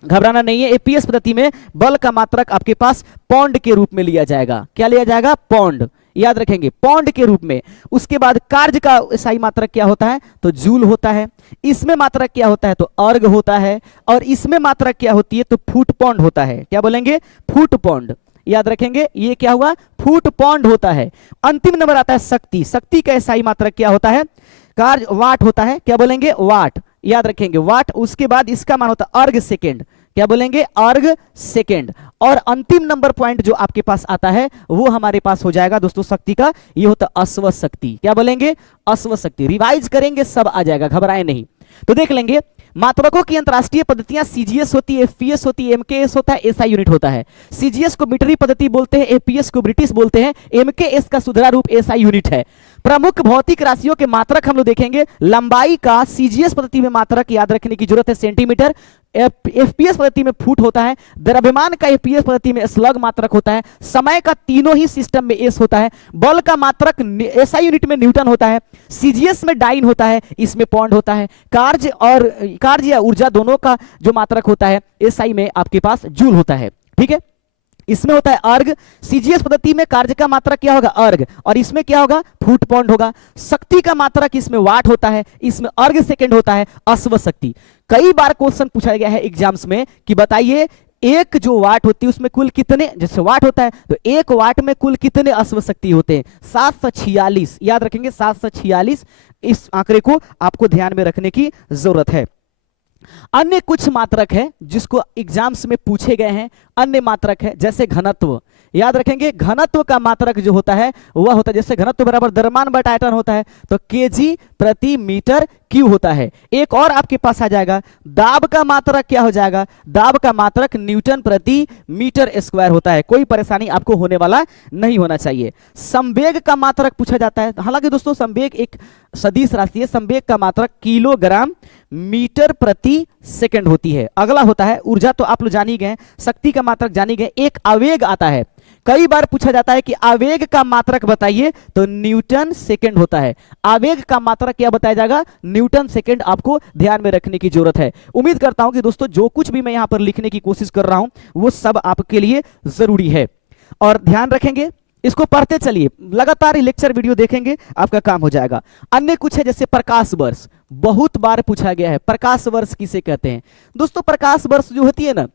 घबराना नहीं है, एपीएस पद्धति में बल का मात्रक आपके पास पौंड के रूप में लिया जाएगा। क्या लिया जाएगा? पौंड। याद रखेंगे, पौंड के रूप में। उसके बाद कार्य का SI मात्रक क्या होता है? तो जूल होता है। इसमें मात्रक क्या होता है? तो अर्ग होता है। और इसमें मात्रक क्या होती है? तो फुट पौंड होता है। क्या बोलेंगे? Foot pound. याद रखेंगे, ये क्या हुआ? फुट पौंड होता है। अंतिम नंबर आता है शक्ति। शक्ति का SI मात्रक क्या होता है? कार्य वाट होता है। क्या बोलेंगे? वाट। याद रखेंगे, वाट। उसके बाद इसका मान होता है अर्ग सेकेंड। क्या बोलेंगे? अर्ग सेकेंड। और अंतिम नंबर पॉइंट जो आपके पास आता है वो हमारे पास हो जाएगा दोस्तों शक्ति का, ये होता है अश्व शक्ति। क्या बोलेंगे? अश्व शक्ति। रिवाइज करेंगे, सब आ जाएगा, घबराए नहीं। तो देख लेंगे, मात्रकों की अंतरराष्ट्रीय पद्धतियां सीजीएस होती है, एफपीएस होती है, एमकेएस होता है, एसआई यूनिट होता है। सीजीएस को मीटरी पद्धति बोलते हैं, एफपीएस को ब्रिटिश बोलते हैं, एमकेएस का सुधरा रूप एसआई यूनिट है। प्रमुख भौतिक राशियों के मात्रक हम लोग देखेंगे। लंबाई का सीजीएस पद्धति में मात्रक याद रखने की जरूरत है सेंटीमीटर, एफपीएस पद्धति में फुट होता है। द्रव्यमान का एफपीएस पद्धति में स्लग मात्रक होता है। समय का तीनों ही सिस्टम में एस होता है। बल का मात्रक एसआई यूनिट में न्यूटन होता है। सीजीएस में डाइन होता है, इसमें पौंड होता है। कार्य या ऊर्जा दोनों का जो मात्रक होता है एसआई में आपके पास जूल होता है। ठीक है, इसमें होता है अर्ग। सीजीएस पद्धति में कार्य का मात्रक क्या होगा? अर्ग। और इसमें क्या होगा? फुट पौंड होगा। शक्ति का मात्रक इसमें वाट होता है, इसमें अर्ग सेकेंड होता है, अश्व शक्ति। कई बार क्वेश्चन पूछा गया है एग्जाम्स में कि बताइए एक जो वाट होती है उसमें कुल कितने, जैसे वाट होता है तो एक वाट में कुल कितने अश्व शक्ति होते हैं? 746। याद रखेंगे 746। इस आंकड़े को आपको ध्यान में रखने की जरूरत है। अन्य कुछ मात्रक है जिसको एग्जाम्स में पूछे गए हैं। अन्य मात्रक है जैसे घनत्व। याद रखेंगे, घनत्व का मात्रक जो होता है वह होता है, जैसे घनत्व बराबर द्रव्यमान बटा आयतन होता है तो केजी प्रति मीटर क्यू होता है। एक और आपके पास आ जाएगा, दाब का मात्रक क्या हो जाएगा? दाब का मात्रक न्यूटन प्रति मीटर स्क्वायर होता है। कोई परेशानी आपको होने वाला नहीं होना चाहिए। संवेग का मात्रक पूछा जाता है। हालांकि दोस्तों संवेग एक सदिश राशि है। संवेग का मात्रक किलोग्राम मीटर प्रति सेकंड होती है। अगला होता है ऊर्जा, तो आप लोग जान ही गए। शक्ति का मात्रक जान ही गए। एक आवेग आता है। कई बार पूछा जाता है कि आवेग का मात्रक बताइए, तो न्यूटन सेकंड होता है। आवेग का मात्रक क्या बताया जाएगा? Newton second. आपको ध्यान में रखने की जरूरत है। उम्मीद करता हूं कि दोस्तों जो कुछ भी मैं यहां पर लिखने की कोशिश कर रहा हूं वो सब आपके लिए जरूरी है, और ध्यान रखेंगे, इसको पढ़ते चलिए, लगातार लेक्चर वीडियो देखेंगे, आपका काम हो जाएगा। अन्य कुछ है जैसे प्रकाश वर्ष, बहुत बार पूछा गया है। प्रकाश वर्ष किसे कहते हैं? दोस्तों प्रकाश वर्ष जो होती है ना,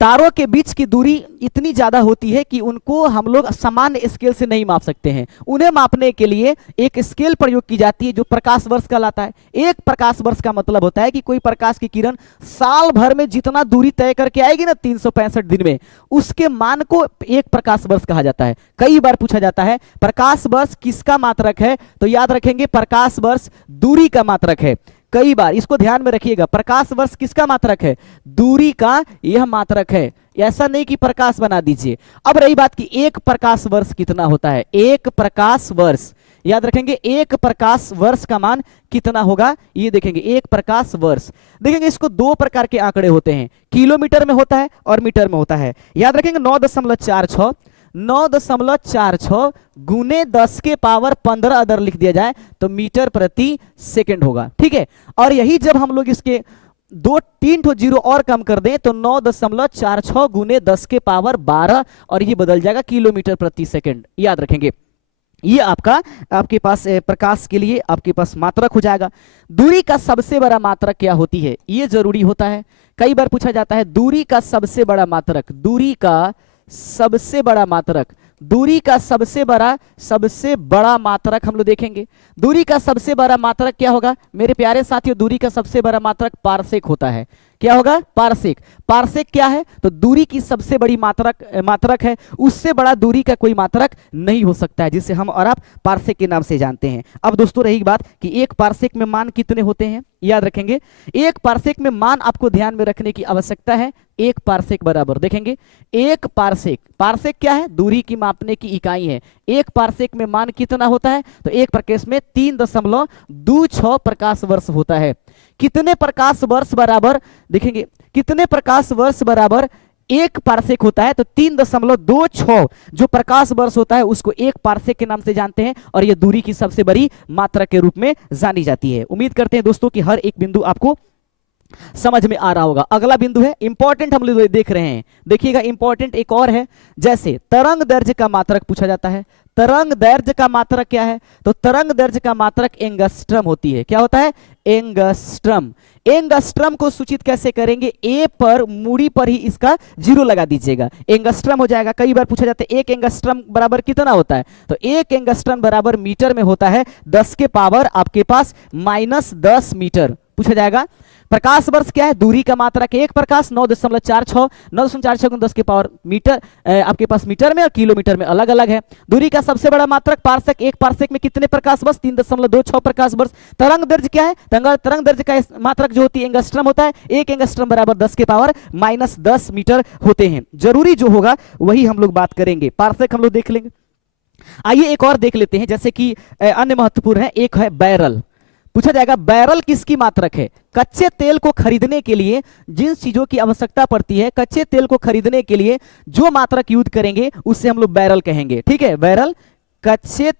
तारों के बीच की दूरी इतनी ज्यादा होती है कि उनको हम लोग सामान्य स्केल से नहीं माप सकते हैं। उन्हें मापने के लिए एक स्केल प्रयोग की जाती है जो प्रकाश वर्ष कहलाता है। एक प्रकाश वर्ष का मतलब होता है कि कोई प्रकाश की किरण साल भर में जितना दूरी तय करके आएगी ना 365 दिन में, उसके मान को एक प्रकाश वर्ष कहा जाता है। कई बार पूछा जाता है प्रकाश वर्ष किसका मात्रक है? तो याद रखेंगे प्रकाश वर्ष दूरी का मात्रक है। कई बार इसको ध्यान में रखिएगा, प्रकाश वर्ष किसका मात्रक है? दूरी का यह मात्रक है। ऐसा नहीं कि प्रकाश बना दीजिए। अब रही बात कि एक प्रकाश वर्ष कितना होता है? एक प्रकाश वर्ष, याद रखेंगे एक प्रकाश वर्ष का मान कितना होगा, ये देखेंगे। एक प्रकाश वर्ष देखेंगे, इसको दो प्रकार के आंकड़े होते हैं, किलोमीटर में होता है और मीटर में होता है। याद रखेंगे 9.46 गुने 10 के पावर 15 अदर लिख दिया जाए तो मीटर प्रति सेकंड होगा। ठीक है, और यही जब हम लोग इसके 2-3 जीरो और कम कर दें तो 9.46 गुने 10 के पावर 12 और ये बदल जाएगा किलोमीटर प्रति सेकंड। याद रखेंगे, ये आपके पास प्रकाश के लिए आपके पास मात्रक हो जाएगा। दूरी का सबसे बड़ा मात्रक क्या होती है? ये जरूरी होता है। कई बार पूछा जाता है दूरी का सबसे बड़ा मात्रक, दूरी का सबसे बड़ा मात्रक, दूरी का सबसे बड़ा मात्रक हम लोग देखेंगे। दूरी का सबसे बड़ा मात्रक क्या होगा मेरे प्यारे साथियों? दूरी का सबसे बड़ा मात्रक पारसेक होता है। क्या होगा? पारसेक। पारसेक क्या है? तो दूरी की सबसे बड़ी मात्रक है, उससे बड़ा दूरी का कोई मात्रक नहीं हो सकता है, जिसे हम और आप पारसेक के नाम से जानते हैं। अब दोस्तों रही बात कि एक पारसेक में मान कितने होते हैं, याद रखेंगे एक पारसेक में मान आपको ध्यान में रखने की आवश्यकता है। एक पारसेक बराबर देखेंगे, एक पारसेक, पारसेक क्या है? दूरी की मापने की इकाई है। एक पारसेक में मान कितना होता है? तो एक प्रकाश में 3.26 प्रकाश वर्ष होता है। कितने प्रकाश वर्ष बराबर? देखेंगे कितने प्रकाश वर्ष बराबर एक पारसेक होता है? तो 3.26 जो प्रकाश वर्ष होता है उसको एक पारसेक के नाम से जानते हैं, और यह दूरी की सबसे बड़ी मात्रा के रूप में जानी जाती है। उम्मीद करते हैं दोस्तों कि हर एक बिंदु आपको समझ में आ रहा होगा। अगला बिंदु है इंपॉर्टेंट, हम लोग देख रहे हैं, देखिएगा इंपॉर्टेंट एक और है, जैसे तरंग दैर्ध्य का मात्रक पूछा जाता है। तरंग दैर्ध्य का मात्रक क्या है? तो तरंग दैर्ध्य का मात्रक एंगस्ट्रम होती है। क्या होता है? एंगस्ट्रम। एंगस्ट्रम को सूचित कैसे करेंगे? ए पर मूड़ी पर ही इसका 0 लगा दीजिएगा, एंगस्ट्रम हो जाएगा। कई बार पूछा जाता है एक एंगस्ट्रम बराबर कितना होता है? तो एक एंगस्ट्रम बराबर मीटर में होता है 10 के पावर आपके पास -10 मीटर पूछा जाएगा। प्रकाश वर्ष क्या है? दूरी का मात्रक एक प्रकाश 9.46, 9.46 को 10 के पावर मीटर आपके पास मीटर में और किलोमीटर में अलग अलग है। दूरी का सबसे बड़ा मात्रक पारसेक, एक पारसेक में कितने प्रकाश वर्ष? 3.26 प्रकाश वर्ष। तरंग दैर्ध्य क्या है? तरंग दैर्ध्य का मात्रक जो होती है एंगस्ट्रम होता है। एक एंगस्ट्रम बराबर 10 के पावर -10 मीटर होते हैं। जरूरी जो होगा वही हम लोग बात करेंगे, पारसेक हम लोग देख लेंगे। आइए एक और देख लेते हैं, जैसे कि अन्य महत्वपूर्ण है, एक है बैरल। पूछा जाएगा बैरल किसकी मात्रक है? कच्चे तेल को खरीदने के लिए जिन चीजों की आवश्यकता पड़ती है, कच्चे तेल को खरीदने के लिए जो मात्रक यूज करेंगे उससे हम लोग बैरल कहेंगे। ठीक है, बैरल कच्चे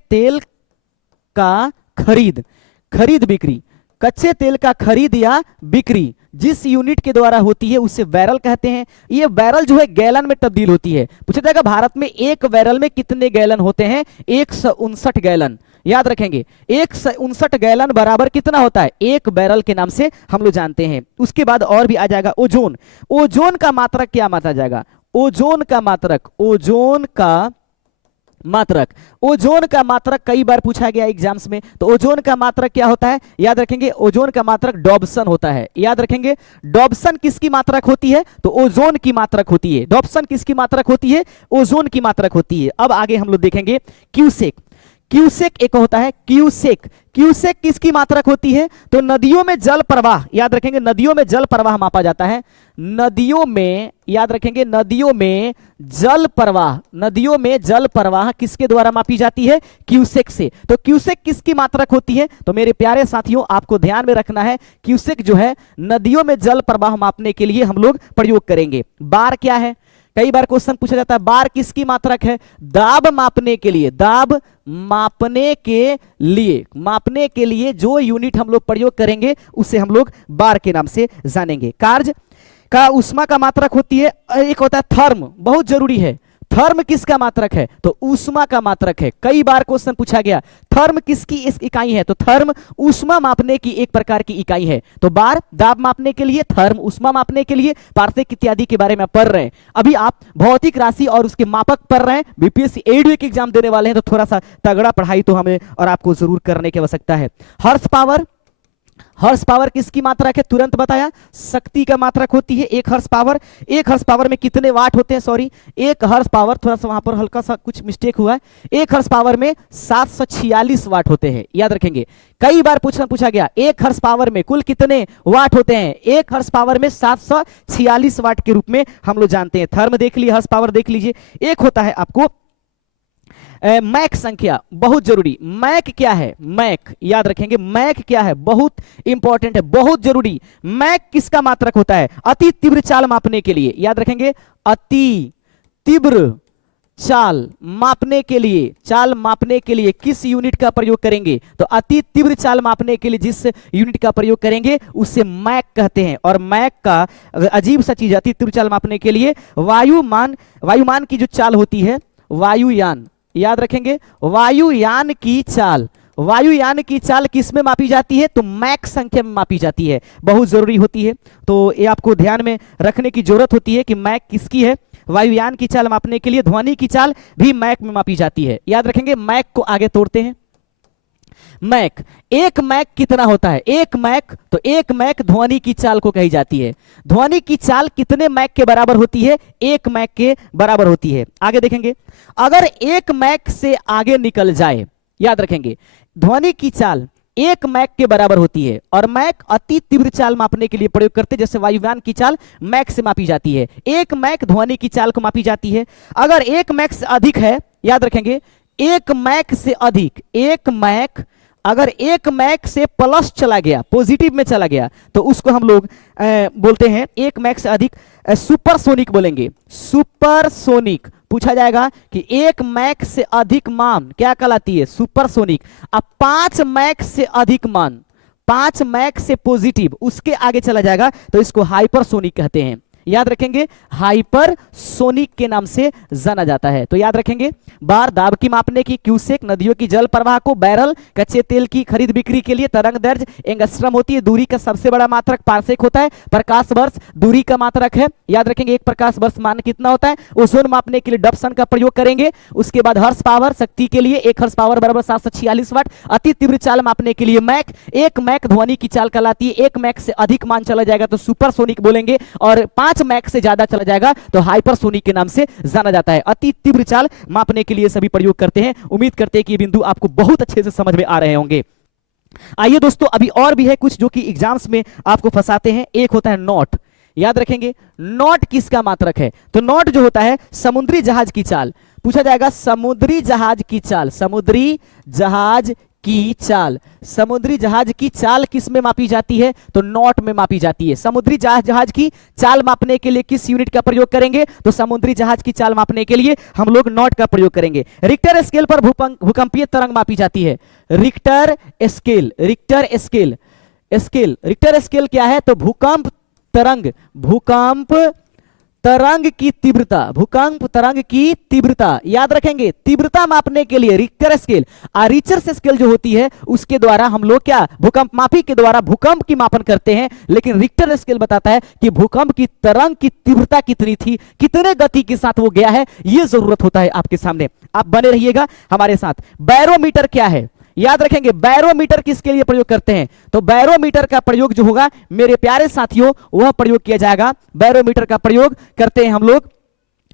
तेल का खरीद बिक्री, कच्चे तेल का खरीद या बिक्री जिस यूनिट के द्वारा होती है उसे बैरल कहते हैं। ये बैरल जो है गैलन में तब्दील होती है। पूछा जाएगा भारत में एक बैरल में कितने गैलन होते हैं? 159 गैलन। याद रखेंगे 159 गैलन बराबर कितना होता है? एक बैरल के नाम से हम लोग जानते हैं। उसके बाद और भी आ जाएगा ओजोन। ओजोन का मात्रक क्या माना जाएगा? ओजोन का मात्रक कई बार पूछा गया एग्जाम्स में। तो ओजोन का मात्रक क्या होता है? याद रखेंगे ओजोन का मात्रक डॉब्सन होता है। याद रखेंगे डॉब्सन किसकी मात्रक होती है? तो ओजोन की मात्रक होती है। डॉब्सन किसकी मात्रक होती है? ओजोन की मात्रक होती है। अब आगे हम लोग देखेंगे क्यूसेक। क्यूसेक एक होता है क्यूसेक। क्यूसेक किसकी मात्रक होती है? तो नदियों में जल प्रवाह, याद रखेंगे नदियों में जल प्रवाह मापा जाता है। नदियों में, याद रखेंगे नदियों में जल प्रवाह किसके द्वारा मापी जाती है? क्यूसेक से। तो क्यूसेक किसकी मात्रक होती है? तो मेरे प्यारे साथियों आपको ध्यान में रखना है, क्यूसेक जो है नदियों में जल प्रवाह मापने के लिए हम लोग प्रयोग करेंगे। बार क्या है? कई बार क्वेश्चन पूछा जाता है बार किसकी मात्रक है? दाब मापने के लिए जो यूनिट हम लोग प्रयोग करेंगे उसे हम लोग बार के नाम से जानेंगे। कार्य का उष्मा का मात्रक होती है। एक होता है थर्म, बहुत जरूरी है। थर्म किसका मात्रक है? तो ऊष्मा का मात्रक है। कई बार क्वेश्चन पूछा गया थर्म किसकी इस इकाई है? तो थर्म ऊष्मा मापने की एक प्रकार की इकाई है। तो बार दाब मापने के लिए, थर्म ऊष्मा मापने के लिए, पारसेक इत्यादि के बारे में पढ़ रहे हैं। अभी आप भौतिक राशि और उसके मापक पढ़ रहे हैं, बीपीएससी एडवेक एग्जाम देने वाले हैं, तो थोड़ा सा तगड़ा पढ़ाई तो हमें और आपको जरूर करने की आवश्यकता है। हर्स पावर किसकी मात्रक है? तुरंत बताया, शक्ति का मात्रक होती है एक हर्स पावर में कितने वाट होते हैं? सॉरी, एक हर्स पावर, थोड़ा सा वहां पर हल्का सा कुछ मिस्टेक हुआ है, एक हर्स पावर में 746 वाट होते हैं। याद रखेंगे कई बार पूछा गया एक हर्स पावर में कुल कितने वाट होते हैं? एक हर्स पावर में 746 वाट के रूप में हम लोग जानते हैं। थर्म देख लीजिए, हर्स पावर देख लीजिए। एक होता है आपको मैक संख्या, बहुत जरूरी। मैक क्या है? मैक याद रखेंगे, मैक क्या है? बहुत इंपॉर्टेंट है, बहुत जरूरी। मैक किसका मात्रक होता है? अति तीव्र चाल मापने के लिए। याद रखेंगे अति तीव्र चाल मापने के लिए किस यूनिट का प्रयोग करेंगे? तो अति तीव्र चाल मापने के लिए जिस यूनिट का प्रयोग करेंगे उसे मैक कहते हैं। और मैक का अजीब सा चीज, अति तीव्र चाल मापने के लिए वायुमान की जो चाल होती है, वायुयान, याद रखेंगे वायुयान की चाल किस में मापी जाती है? तो मैक संख्या में मापी जाती है, बहुत जरूरी होती है। तो ये आपको ध्यान में रखने की जरूरत होती है कि मैक किसकी है। वायुयान की चाल मापने के लिए ध्वनि की चाल भी मैक में मापी जाती है। याद रखेंगे मैक को आगे तोड़ते हैं। मैक, एक मैक कितना होता है? एक मैक, तो एक मैक ध्वनि की चाल को कही जाती है। ध्वनि की चाल कितने मैक के बराबर होती है? एक मैक के बराबर होती है। आगे देखेंगे, अगर एक मैक से आगे निकल जाए, याद रखेंगे ध्वनि की चाल एक मैक के बराबर होती है, और मैक अति तीव्र चाल मापने के लिए प्रयोग करते हैं, जैसे वायुयान की चाल मैक से मापी जाती है, एक मैक ध्वनि की चाल को मापी जाती है। अगर एक मैक से अधिक है, याद रखेंगे एक मैक से अधिक, एक मैक अगर एक मैक से प्लस चला गया, पॉजिटिव में चला गया, तो उसको हम लोग बोलते हैं एक मैक से अधिक सुपरसोनिक बोलेंगे। सुपरसोनिक पूछा जाएगा कि एक मैक से अधिक मान क्या कहलाती है? सुपरसोनिक। अब 5 मैक से अधिक मान, 5 मैक से पॉजिटिव उसके आगे चला जाएगा तो इसको हाइपरसोनिक कहते हैं। याद रखेंगे हाइपरसोनिक के नाम से जाना जाता है। तो याद रखेंगे बार, दाब की मापने की, क्यूसेक, नदियों की जल प्रवाह को, बैरल, कच्चे तेल की खरीद बिक्री के लिए, तरंग दैर्घ्य एंगस्ट्रम होती है, दूरी का सबसे बड़ा मात्रक पारसेक होता है, प्रकाश वर्ष दूरी का मात्रक है। याद रखेंगे एक प्रकाश वर्ष मान कितना होता है? ओजोन मापने के लिए डॉप्सन का प्रयोग करेंगे। उसके बाद हर्स पावर, शक्ति के लिए 1 हर्स पावर बराबर 746 वाट। अति तीव्र चाल मापने के लिए मैक, एक मैक ध्वनि की चाल कहलाती है। एक मैक से अधिक मान चला जाएगा तो सुपरसोनिक बोलेंगे, और 5 मैक से ज्यादा चला जाएगा तो हाइपरसोनिक के नाम से जाना जाता है। अति तीव्र चाल मापने के लिए सभी प्रयोग करते हैं। उम्मीद करते हैं कि ये बिंदु आपको बहुत अच्छे से समझ में आ रहे होंगे। आइए दोस्तों, अभी और भी है कुछ जो कि एग्जाम्स में आपको फंसाते हैं। एक होता है नॉट, याद रखेंगे नॉट किसका मात्रक है? तो नॉट जो होता है समुद्री जहाज की चाल, पूछा जाएगा समुद्री जहाज की चाल, समुद्री जहाज की चाल, समुद्री जहाज की चाल किस में मापी जाती है? तो नॉट में मापी जाती है। समुद्री जहाज की चाल मापने के लिए किस यूनिट का प्रयोग करेंगे? तो समुद्री जहाज की चाल मापने के लिए हम लोग नॉट का प्रयोग करेंगे। रिक्टर स्केल पर भूकंपीय तरंग मापी जाती है। Richter scale, Richter scale, Richter scale क्या है? तो भूकंप तरंग, भूकंप तरंग की तीव्रता, भूकंप तरंग की तीव्रता, याद रखेंगे तीव्रता मापने के लिए रिक्टर स्केल, रिचर स्केल जो होती है उसके द्वारा हम लोग क्या भूकंप मापी के द्वारा भूकंप की मापन करते हैं, लेकिन रिक्टर स्केल बताता है कि भूकंप की तरंग की तीव्रता कितनी थी, कितने गति के साथ वो गया है, ये जरूरत होता है आपके सामने। आप बने रहिएगा हमारे साथ। बैरोमीटर क्या है? याद रखेंगे बैरोमीटर किसके लिए प्रयोग करते हैं? तो बैरोमीटर का प्रयोग जो होगा मेरे प्यारे साथियों वह प्रयोग किया जाएगा। बैरोमीटर का प्रयोग करते हैं हम लोग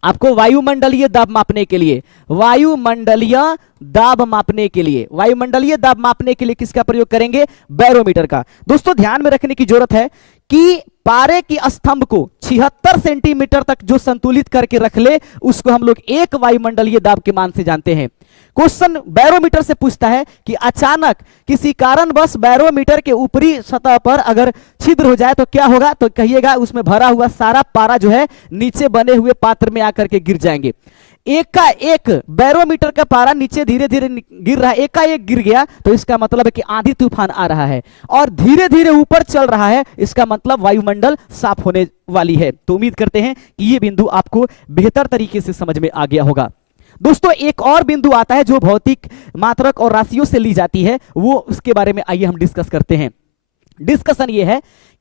आपको वायुमंडलीय दाब मापने के लिए, वायुमंडलीय दाब मापने के लिए, वायुमंडलीय दाब मापने के लिए किसका प्रयोग करेंगे? बैरोमीटर का। दोस्तों ध्यान में रखने की जरूरत है कि पारे की स्तंभ को 76 सेंटीमीटर तक जो संतुलित करके रख ले उसको हम लोग एक वायुमंडलीय दाब के मान से जानते हैं। क्वेश्चन बैरोमीटर से पूछता है कि अचानक किसी कारणवश बैरोमीटर के ऊपरी सतह पर अगर छिद्र हो जाए तो क्या होगा? तो कहिएगा उसमें भरा हुआ सारा पारा जो है नीचे बने हुए पात्र में आकर के गिर जाएंगे। एक का एक बैरोमीटर का पारा नीचे धीरे धीरे गिर रहा है, एक का एक गिर गया तो इसका मतलब है कि आंधी तूफान आ रहा है, और धीरे धीरे ऊपर चल रहा है, इसका मतलब वायुमंडल साफ होने वाली है। तो उम्मीद करते हैं कि ये बिंदु आपको बेहतर तरीके से समझ में आ गया होगा। दोस्तों एक और बिंदु आता है जो भौतिक मात्रक और राशियों से ली जाती है, वो उसके बारे में आइए हम डिस्कस करते हैं। डिस्कशन ये है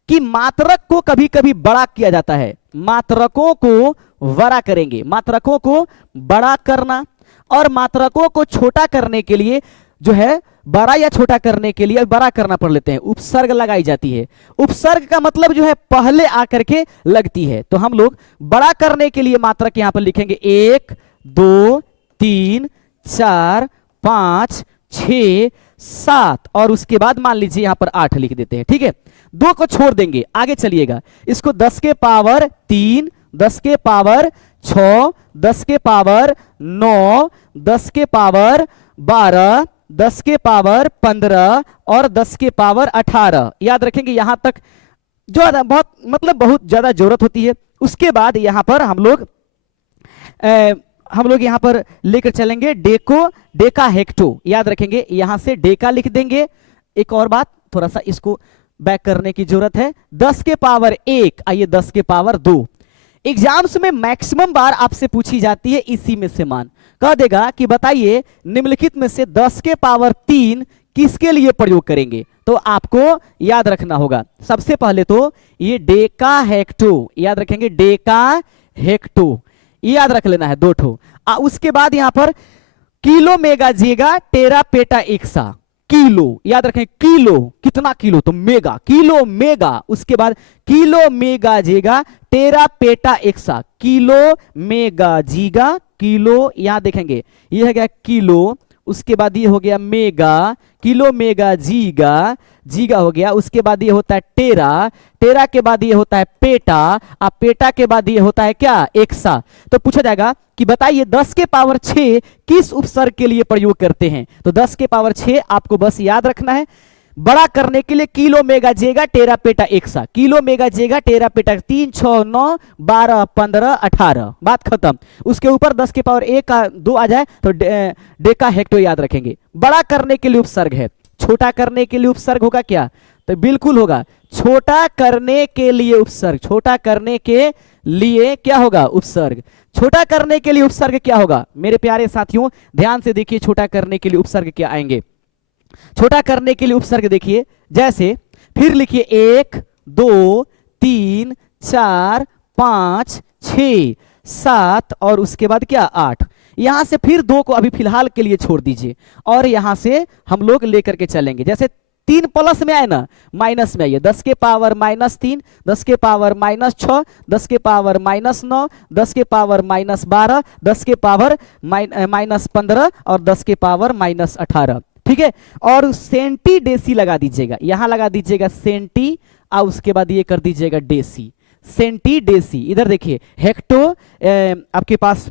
कि मात्रक को कभी कभी बड़ा किया जाता है, मात्रकों को बड़ा करेंगे, मात्रकों को बड़ा करना और मात्रकों को छोटा करने के लिए जो है बड़ा या छोटा करने के लिए बड़ा करना पढ़ लेते हैं, उपसर्ग लगाई जाती है। उपसर्ग का मतलब जो है पहले आकर के लगती है, तो हम लोग बड़ा करने के लिए मात्रक यहां पर लिखेंगे 1 2 3 4 5 6 7 और उसके बाद मान लीजिए यहां पर 8 लिख देते हैं। ठीक है, 2 को छोड़ देंगे, आगे चलिएगा। इसको 10 के पावर 3, 10 के पावर 6, 10 के पावर 9, 10 के पावर 12, 10 के पावर 15 और 10 के पावर 18। याद रखेंगे यहां तक जो बहुत ज्यादा जरूरत होती है। उसके बाद यहां पर हम लोग यहां पर लेकर चलेंगे डेको, डेका हेक्टो। याद रखेंगे यहां से डेका लिख देंगे। एक और बात थोड़ा सा इसको बैक करने की जरूरत है, 10 के पावर 1, आइए 10 के पावर 2। एग्जाम्स में मैक्सिमम बार आपसे पूछी जाती है इसी में से मान, कह देगा कि बताइए निम्नलिखित में से 10 के पावर 3 किसके लिए प्रयोग करेंगे? तो आपको याद रखना होगा सबसे पहले तो ये डेका हेक्टो, याद रखेंगे डेका हेक्टो, याद रख लेना है 2 ठो। उसके बाद यहां पर kilo mega giga tera peta exa, kilo mega giga tera peta exa, याद रखेंगे 2 ठो। किलो, याद रखें किलो, कितना किलो, तो मेगा, किलो मेगा, उसके बाद kilo mega giga tera peta exa, kilo mega giga, kilo यहां देखेंगे ये है क्या किलो, उसके बाद ये हो गया मेगा, किलो मेगा जीगा, जीगा हो गया, उसके बाद ये होता है टेरा, टेरा के बाद ये होता है पेटा, अब पेटा के बाद ये होता है क्या एक्सा। तो पूछा जाएगा कि बताइए 10 के पावर 6 किस उपसर्ग के लिए प्रयोग करते हैं, तो 10 के पावर 6 आपको बस याद रखना है, बड़ा करने के लिए kilo mega giga tera peta exa, kilo mega giga tera peta 3 6 9 12 15 18, बात खत्म। उसके ऊपर 10 के पावर 1 का 2 आ जाए तो डेका हेक्टो याद रखेंगे। बड़ा करने के लिए उपसर्ग है, छोटा करने के लिए उपसर्ग होगा क्या, तो बिल्कुल होगा छोटा करने के लिए उपसर्ग, छोटा करने के लिए क्या होगा उपसर्ग, छोटा करने के लिए उपसर्ग क्या होगा मेरे प्यारे साथियों, ध्यान से देखिए छोटा करने के लिए उपसर्ग क्या आएंगे। छोटा करने के लिए उपसर्ग देखिए जैसे, फिर लिखिए 1 2 3 4 5 6 7 और उसके बाद क्या 8, यहां से फिर 2 को अभी फिलहाल के लिए छोड़ दीजिए और यहां से हम लोग लेकर के चलेंगे। जैसे 3 प्लस में आए ना माइनस में आइए, 10 के पावर -3, 10 के पावर -6, 10 के पावर -9, 10 के पावर -12, 10 के पावर -15 और 10 के पावर -18, ठीक है। और सेंटी डेसी लगा दीजिएगा, यहां लगा दीजिएगा सेंटी और उसके बाद ये कर दीजिएगा डेसी, सेंटी डेसी। इधर देखिए हेक्टो आपके पास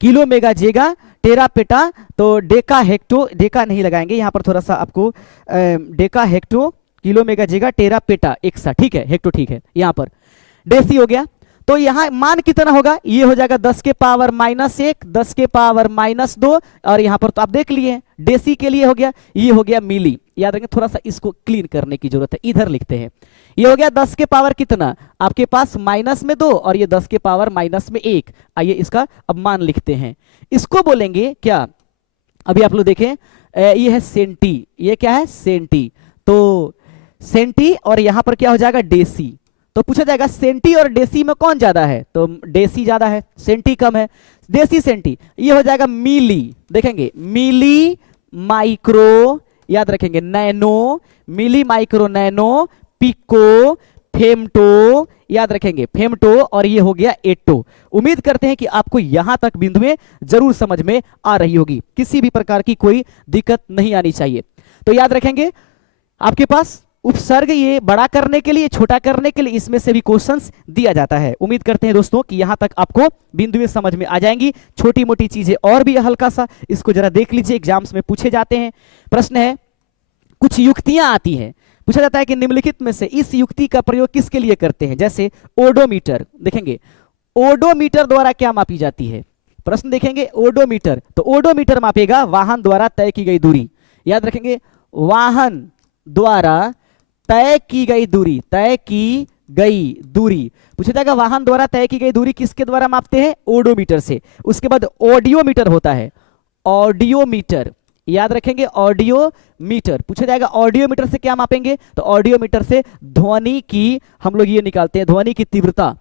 kilo mega giga tera PETA, तो डेका हेक्टो, डेका नहीं लगाएंगे यहां पर, थोड़ा सा आपको deca hecto kilo mega giga tera peta exa, ठीक है हेक्टो ठीक है, यहां पर डेसी हो गया। तो यहां मान कितना होगा, ये हो जाएगा 10 के पावर -1, 10 के पावर -2 और यहां पर तो आप देख लिए डेसी के लिए हो गया, ये हो गया मिली, याद रखें थोड़ा सा इसको क्लीन करने की जरूरत है, इधर लिखते हैं। ये हो गया 10 के पावर कितना आपके पास -2 और ये 10 के पावर -1, आइए इसका अब मान लिखते हैं, इसको बोलेंगे क्या, अभी आप लोग देखें ये है सेंटी, ये क्या है सेंटी, तो सेंटी और यहां पर क्या हो जाएगा डेसी। तो पूछा जाएगा सेंटी और डेसी में कौन ज्यादा है, तो डेसी ज्यादा है, सेंटी कम है, डेसी सेंटी। ये हो जाएगा मिली, देखेंगे मिली माइक्रो, याद रखेंगे nano, milli micro nano, pico, femto, याद रखेंगे फेमटो और ये हो गया एटो। उम्मीद करते हैं कि आपको यहां तक बिंदु में जरूर समझ में आ रही होगी, किसी भी प्रकार की कोई दिक्कत नहीं आनी चाहिए। तो याद रखेंगे आपके पास उपसर्ग ये बड़ा करने के लिए छोटा करने के लिए इसमें से भी क्वेश्चंस दिया जाता है। उम्मीद करते हैं दोस्तों कि यहां तक आपको बिंदुएं समझ में आ जाएंगी, छोटी मोटी चीजें और भी हल्का सा इसको जरा देख लीजिए, एग्जाम्स में पूछे जाते हैं। प्रश्न है, कुछ युक्तियां आती हैं, पूछा जाता है कि निम्नलिखित में से इस युक्ति का प्रयोग किसके लिए करते हैं, जैसे ओडोमीटर, देखेंगे ओडोमीटर द्वारा क्या मापी जाती है, प्रश्न देखेंगे ओडोमीटर, तो ओडोमीटर मापेगा वाहन द्वारा तय की गई दूरी, याद रखेंगे वाहन द्वारा तय की गई दूरी, तय की गई दूरी। पूछा जाएगा वाहन द्वारा तय की गई दूरी किसके द्वारा मापते हैं, ओडोमीटर से। उसके बाद ऑडियोमीटर होता है, ऑडियोमीटर, याद रखेंगे ऑडियोमीटर। पूछा जाएगा ऑडियोमीटर से क्या मापेंगे, तो ऑडियोमीटर से ध्वनि की हम लोग ये निकालते हैं, ध्वनि की तीव्रता,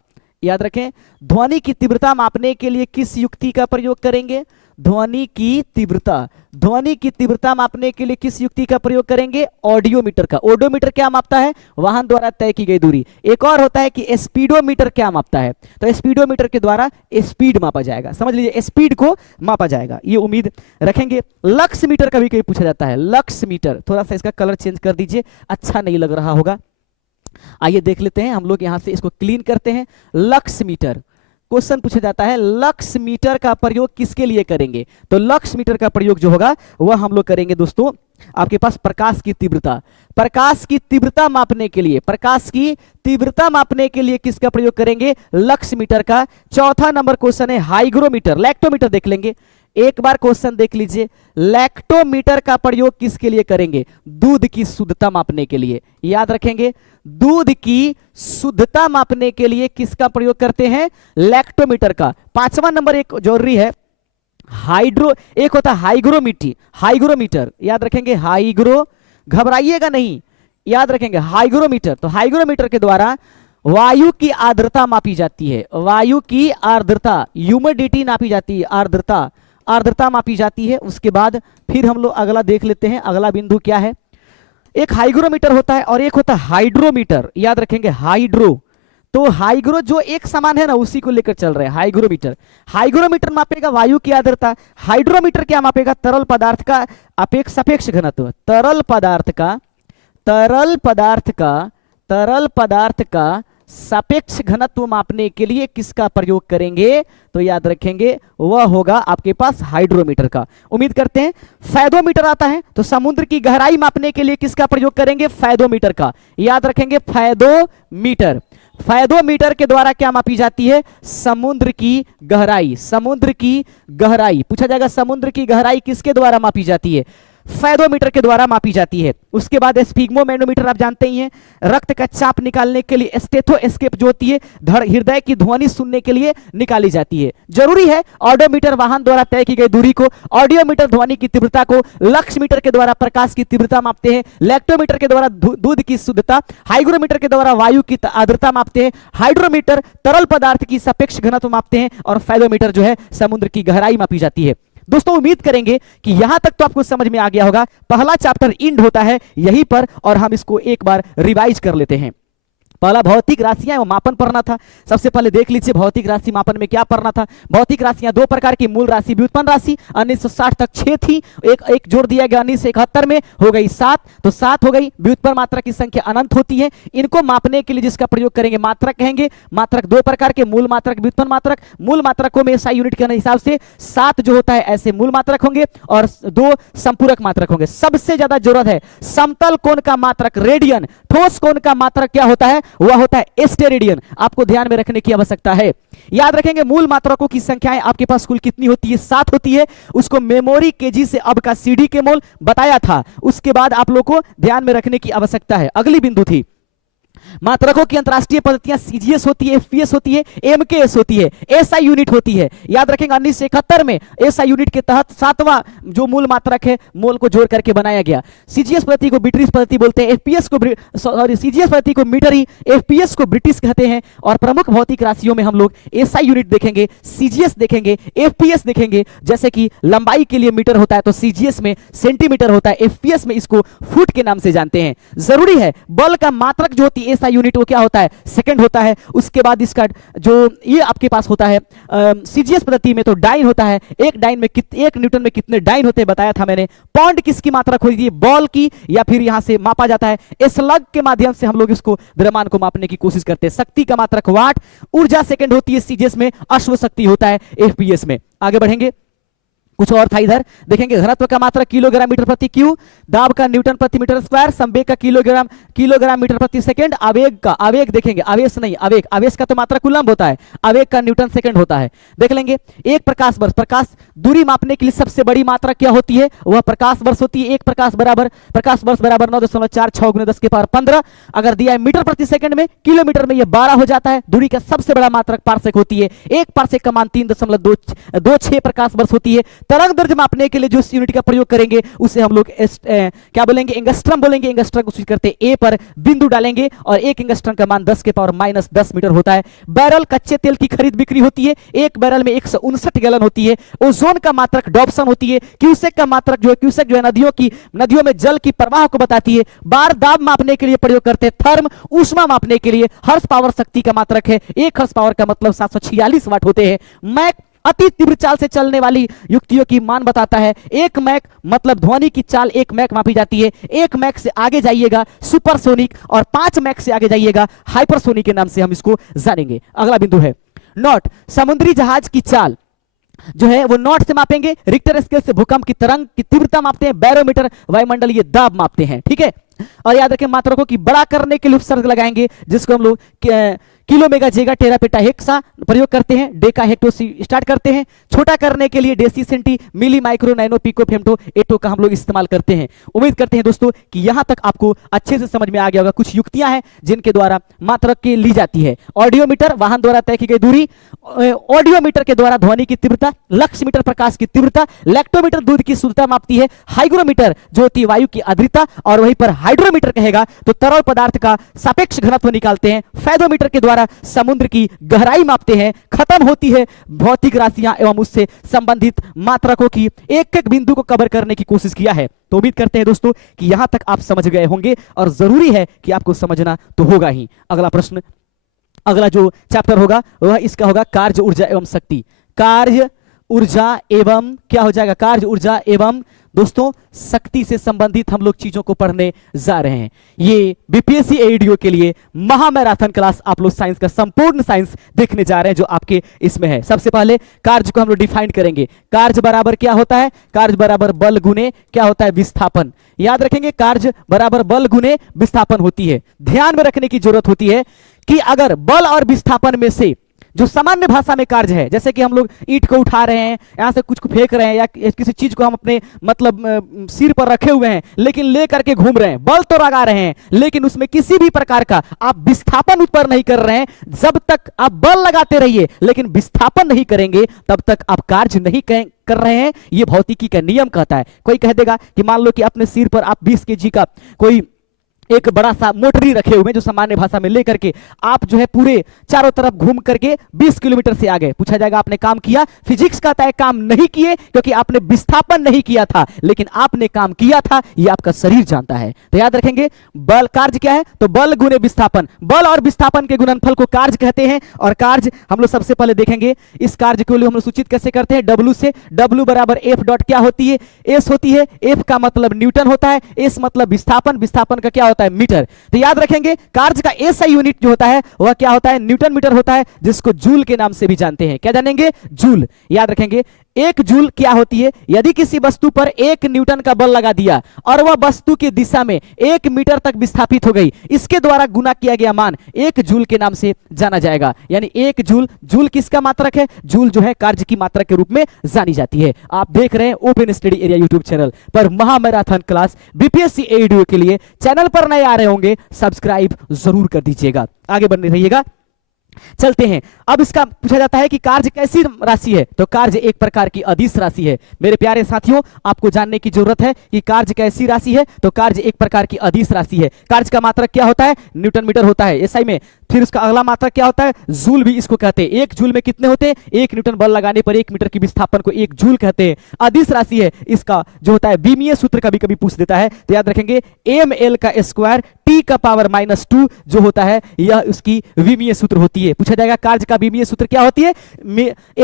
याद रखें ध्वनि की तीव्रता मापने के लिए किस युक्ति का प्रयोग करेंगे, ध्वनि की तीव्रता, ध्वनि की तीव्रता मापने के लिए किस युक्ति का प्रयोग करेंगे, ऑडियोमीटर का। ऑडियोमीटर क्या मापता है, वाहन द्वारा तय की गई दूरी। एक और होता है कि स्पीडोमीटर क्या मापता है, तो स्पीडोमीटर के द्वारा स्पीड मापा जाएगा, समझ लीजिए स्पीड को मापा जाएगा, ये उम्मीद रखेंगे। लक्स मीटर का भी कभी पूछा जाता है, लक्स मीटर, थोड़ा सा इसका कलर चेंज कर दीजिए, अच्छा नहीं लग रहा होगा। आइए देख लेते हैं, हम लोग यहां से इसको क्लीन करते हैं। लक्स मीटर क्वेश्चन पूछा जाता है, लक्स मीटर का प्रयोग किसके लिए करेंगे, तो लक्स मीटर का प्रयोग जो होगा वह हम लोग करेंगे दोस्तों आपके पास प्रकाश की तीव्रता, प्रकाश की तीव्रता मापने के लिए, प्रकाश की तीव्रता मापने के लिए किसका प्रयोग करेंगे, लक्स मीटर का। चौथा नंबर क्वेश्चन है हाइग्रोमीटर, लैक्टोमीटर देख लेंगे, एक बार क्वेश्चन देख लीजिए, लैक्टोमीटर का प्रयोग किसके लिए करेंगे, दूध की शुद्धता मापने के लिए, याद रखेंगे दूध की शुद्धता मापने के लिए किसका प्रयोग करते हैं, लैक्टोमीटर का। पांचवा नंबर एक जरूरी है हाइड्रो, एक होता है हाइग्रोमीटी, हाइग्रोमीटर, याद रखेंगे हाइग्रो, घबराइएगा नहीं, याद रखेंगे हाइग्रोमीटर। तो हाइग्रोमीटर के द्वारा वायु की आर्द्रता मापी जाती है, वायु की आर्द्रता, ह्यूमिडिटी नापी जाती है, आर्द्रता, आर्द्रता मापी जाती है। उसके बाद फिर हम लोग अगला देख लेते हैं, अगला बिंदु क्या है। एक हाइग्रोमीटर होता है और एक होता है हाइड्रोमीटर, याद रखेंगे हाइड्रो। तो हाइग्रो जो एक समान है ना उसी को लेकर चल रहे हैं हाइग्रोमीटर। हाइग्रोमीटर मापेगा वायु की आर्द्रता, हाइड्रोमीटर क्या मापेगा तरल पदार्थ का सापेक्ष घनत्व। तरल पदार्थ का सापेक्ष घनत्व मापने के लिए किसका प्रयोग करेंगे, तो याद रखेंगे वह होगा आपके पास हाइड्रोमीटर का। उम्मीद करते हैं फैदोमीटर आता है, तो समुद्र की गहराई मापने के लिए किसका प्रयोग करेंगे, फैदोमीटर का। याद रखेंगे फैदोमीटर। फैदोमीटर के द्वारा क्या मापी जाती है, समुद्र की गहराई। समुद्र की गहराई पूछा जाएगा, समुद्र की गहराई किसके द्वारा मापी जाती है, फैदोमीटर के द्वारा मापी जाती है। उसके बाद स्फिग्मोमेनोमीटर आप जानते ही हैं, रक्त का चाप निकालने के लिए। स्टेथोस्कोप जो होती है हृदय की ध्वनि सुनने के लिए निकाली जाती है। जरूरी है ऑडोमीटर वाहन द्वारा तय की गई दूरी को, ऑडियोमीटर ध्वनि की तीव्रता को, लक्समीटर के द्वारा प्रकाश की तीव्रता मापते हैं, लैक्टोमीटर के द्वारा दूध की शुद्धता, हाइग्रोमीटर के द्वारा वायु की आर्द्रता मापते हैं, हाइड्रोमीटर तरल पदार्थ की सापेक्ष घनत्व मापते हैं, और फैदोमीटर जो है समुद्र की गहराई मापी जाती है। दोस्तों उम्मीद करेंगे कि यहां तक तो आपको समझ में आ गया होगा। पहला चैप्टर इंड होता है यहीं पर, और हम इसको एक बार रिवाइज कर लेते हैं। पहला भौतिक राशियां एवं मापन पढ़ना था। सबसे पहले देख लीजिए भौतिक राशि मापन में क्या पढ़ना था। भौतिक राशियां दो प्रकार की, मूल राशि, व्युत्पन्न राशि। 1960 तक 6 थी, एक जोड़ दिया गया 1971 में, हो गई 7। तो 7 हो गई। व्युत्पन्न मात्रा की संख्या अनंत होती है। इनको मापने के लिए जिसका प्रयोग करेंगे मात्रक कहेंगे। मात्रक दो प्रकार के, मूल मात्रक, व्युत्पन्न मात्रक। मूल मात्रकों में SI यूनिट के हिसाब से 7 जो होता है ऐसे मूल मात्रक होंगे और 2 संपूरक मात्रक होंगे। सबसे ज्यादा जरूरत है समतल कोण का मात्रक रेडियन, ठोस कोण का मात्रक क्या होता है, वह होता है एस्टेरेडियन। आपको ध्यान में रखने की आवश्यकता है। याद रखेंगे मूल मात्रकों की संख्याएं आपके पास कुल कितनी होती है, 7 होती है। उसको मेमोरी केजी से अब का CD के मोल बताया था। उसके बाद आप लोग को ध्यान में रखने की आवश्यकता है। अगली बिंदु थी मात्रकों की अंतरराष्ट्रीय पद्धतियां CGS होती है, FPS होती है, MKS होती है, SI यूनिट होती है। याद रखेंगे 1971 में SI यूनिट के तहत 7वां जो मूल मात्रक है मोल को जोड़ करके बनाया गया। CGS पद्धति को ब्रिटिश पद्धति बोलते हैं, CGS पद्धति को मीटरी, FPS को ब्रिटिश कहते हैं। और प्रमुख भौतिक राशियों में हम लोग SI यूनिट देखेंगे, CGS देखेंगे, FPS देखेंगे। जैसे कि लंबाई के लिए मीटर होता है तो CGS में सेंटीमीटर होता है, FPS में इसको फुट के नाम से जानते हैं। जरूरी है बल का मात्रक जो होती है SI यूनिट वो क्या होता है, सेकंड होता है। उसके बाद इसका जो ये आपके पास होता है CGS पद्धति में तो डाइन होता है। एक डाइन में एक न्यूटन में कितने डाइन होते हैं बताया था मैंने। पाउंड किसकी मात्रक होती है, बॉल की, या फिर यहां से मापा जाता है स्लग के माध्यम से हम लोग इसको द्रव्यमान को मापने की कोशिश करते हैं। शक्ति का मात्रक वाट, ऊर्जा सेकंड होती है CGS में, अश्व शक्ति होता है FPS में। आगे बढ़ेंगे, कुछ और था इधर देखेंगे। घनत्व का मात्रक किलोग्राम मीटर प्रति क्यू, दाब का न्यूटन प्रति मीटर स्क्वायर, संवेग का किलोग्राम मीटर प्रति सेकंड, आवेग देखेंगे, आवेश नहीं, आवेश का तो मात्रक कूलम्ब होता है, आवेग का न्यूटन सेकंड होता है। देख लेंगे एक प्रकाश वर्ष, प्रकाश दूरी मापने के लिए सबसे बड़ी मात्रा क्या होती है, वह प्रकाश वर्ष होती है। एक प्रकाश वर्ष बराबर 9.46 × 10⁻15। अगर दिया है मीटर प्रति सेकंड में, किलोमीटर में यह 12 हो जाता है। दूरी का सबसे बड़ा मात्रक पार्सेक होती है। एक पार्सेक का मान 3.26 प्रकाश वर्ष होती है। तरंग दैर्ध्य मापने के लिए जो यूनिट का प्रयोग करेंगे उसे हम लोग क्या बोलेंगे, एंगस्ट्रम बोलेंगे। एंगस्ट्रम को स्विच करते ए पर बिंदु डालेंगे और एक एंगस्ट्रम का मान 10⁻−10 मीटर होता है। बैरल कच्चे तेल की खरीद बिक्री होती है। एक बैरल में 159 गैलन होती है। ओजोन का मात्रक डॉप्सन होती है। क्यूसेक का मात्रक जो है, क्यूसेक जो है नदियों में जल की प्रवाह को बताती है। बार दाब मापने के लिए प्रयोग करते हैं। थर्म ऊष्मा मापने के लिए हर्स पावर शक्ति का मात्रक है। 1 हर्स पावर का मतलब 746 वाट होते हैं। मैक अति तीव्र चाल से चलने वाली युक्तियों की मान बताता है। 1 मैक मतलब ध्वनि की चाल 1 मैक मापी जाती है। 1 मैक से आगे जाइएगा सुपरसोनिक, और 5 मैक से आगे जाइएगा हाइपरसोनिक के नाम से हम इसको जानेंगे। अगला बिंदु है नॉट, समुद्री जहाज की चाल जो है वो नॉट से मापेंगे। रिक्टर स्केल से भूकंप की तरंग की तीव्रता मापते हैं। बैरोमीटर वायुमंडलीय दाब मापते हैं। ठीक है, और याद रखें मात्रकों की बड़ा करने के लिए उपसर्ग लगाएंगे जिसको हम लोग kilo mega giga tera peta hexa प्रयोग करते हैं। डेका हेक्टो स्टार्ट करते हैं। छोटा करने के लिए deci centi milli micro nano pico femto atto का हम लोग इस्तेमाल करते हैं। उम्मीद करते हैं दोस्तों कि यहां तक आपको अच्छे से समझ में आ गया होगा। कुछ युक्तियां हैं जिनके द्वारा मात्रक की ली जाती है। ऑडियोमीटर वाहन द्वारा तय की गई दूरी, ऑडियोमीटर के द्वारा ध्वनि की तीव्रता, लक्समीटर प्रकाश की तीव्रता, लैक्टोमीटर दूध की शुद्धता मापती है, हाइग्रोमीटर जो होती है वायु की आर्द्रता, और वहीं पर हाइड्रोमीटर कहेगा तो तरल पदार्थ का सापेक्ष घनत्व निकालते हैं। फैदोमीटर के द्वारा द्वारा समुद्र की गहराई मापते हैं, खत्म होती है भौतिक राशियां एवं उससे संबंधित मात्रकों की एक एक बिंदु को कवर करने की कोशिश किया है। तो उम्मीद करते हैं दोस्तों कि यहां तक आप समझ गए होंगे और जरूरी है कि आपको समझना तो होगा ही। अगला प्रश्न, अगला जो चैप्टर होगा वह इसका होगा कार्य ऊर्जा एवं शक्ति। कार्य ऊर्जा एवं क्या हो जाएगा, कार्य ऊर्जा एवं दोस्तों शक्ति से संबंधित हम लोग चीजों को पढ़ने जा रहे हैं। ये बीपीएससी एडीओ के लिए महामैराथन क्लास, आप लोग साइंस का संपूर्ण साइंस देखने जा रहे हैं जो आपके इसमें है। सबसे पहले कार्य को हम लोग डिफाइन करेंगे। कार्य बराबर क्या होता है, कार्य बराबर बल गुने क्या होता है, विस्थापन। याद रखेंगे कार्य बराबर बल गुने विस्थापन होती है। ध्यान में रखने की जरूरत होती है कि अगर बल और विस्थापन में से जो सामान्य भाषा में कार्य है, जैसे कि हम लोग ईंट को उठा रहे हैं, यहां से कुछ को फेंक रहे हैं या किसी चीज को हम अपने मतलब सिर पर रखे हुए हैं लेकिन ले करके घूम रहे हैं, बल तो लगा रहे हैं लेकिन उसमें किसी भी प्रकार का आप विस्थापन उत्पन्न नहीं कर रहे हैं। जब तक आप बल लगाते रहिए लेकिन विस्थापन नहीं करेंगे तब तक आप कार्य नहीं कर रहे हैं। ये भौतिकी का नियम कहता है। कोई कह देगा कि मान लो कि अपने सिर पर आप 20 केजी का कोई एक बड़ा सा मोटरी रखे हुए जो सामान्य भाषा में लेकर के आप जो है पूरे चारों तरफ घूम करके 20 किलोमीटर से आगे, पूछा जाएगा आपने काम किया? फिजिक्स कहता है काम नहीं किए क्योंकि आपने विस्थापन नहीं किया था, लेकिन आपने काम किया था, ये आपका शरीर जानता है। तो याद रखेंगे बल कार्य क्या है, तो बल गुने विस्थापन। बल और विस्थापन के गुणनफल को कार्य कहते हैं। और कार्य हम लोग सबसे पहले देखेंगे इस कार्य को हम लोग सूचित कैसे करते हैं, W से। W बराबर F डॉट क्या होती है, S होती है। F का मतलब न्यूटन होता है, S मतलब विस्थापन, विस्थापन का क्या होता है, मीटर। तो याद रखेंगे कार्य का एसआई यूनिट जो होता है वह क्या होता है, न्यूटन मीटर होता है, जिसको जूल के नाम से भी जानते हैं। क्या जानेंगे, जूल। याद रखेंगे एक जूल क्या होती है, यदि किसी वस्तु पर 1 न्यूटन का बल लगा दिया और वह वस्तु की दिशा में 1 मीटर तक विस्थापित हो गई, इसके द्वारा गुना किया गया मान 1 जूल के नाम से जाना जाएगा। यानी 1 जूल, जूल किसका मात्रक है, जूल जो है कार्य की मात्रक के रूप में जानी जाती है। आप देख रहे हैं open study area YouTube channel पर महामैराथन क्लास बीपीएससी एडीओ के लिए। चैनल पर नए आ रहे होंगे सब्सक्राइब जरूर कर दीजिएगा, आगे बढ़ने रहिएगा। चलते हैं। अब इसका पूछा जाता है कि कार्य कैसी राशि है, तो कार्य एक प्रकार की अदिश राशि है। मेरे प्यारे साथियों, आपको जानने की जरूरत है कि कार्य कैसी राशि है, तो कार्य एक प्रकार की अदिश राशि है। कार्य का मात्रक क्या होता है, न्यूटन मीटर होता है एसआई में। फिर उसका अगला मात्रक क्या होता है, जूल भी इसको कहते हैं। 1 जूल में कितने होते हैं, 1 न्यूटन बल लगाने पर 1 मीटर की विस्थापन को 1 जूल कहते हैं। अदिश राशि है। इसका जो होता है विमीय सूत्र कभी कभी पूछ देता है, तो याद रखेंगे ml का स्क्वायर t का पावर -2 जो होता है यह उसकी विमीय सूत्र होती है। पूछा जाएगा कार्य का विमीय सूत्र क्या होती है,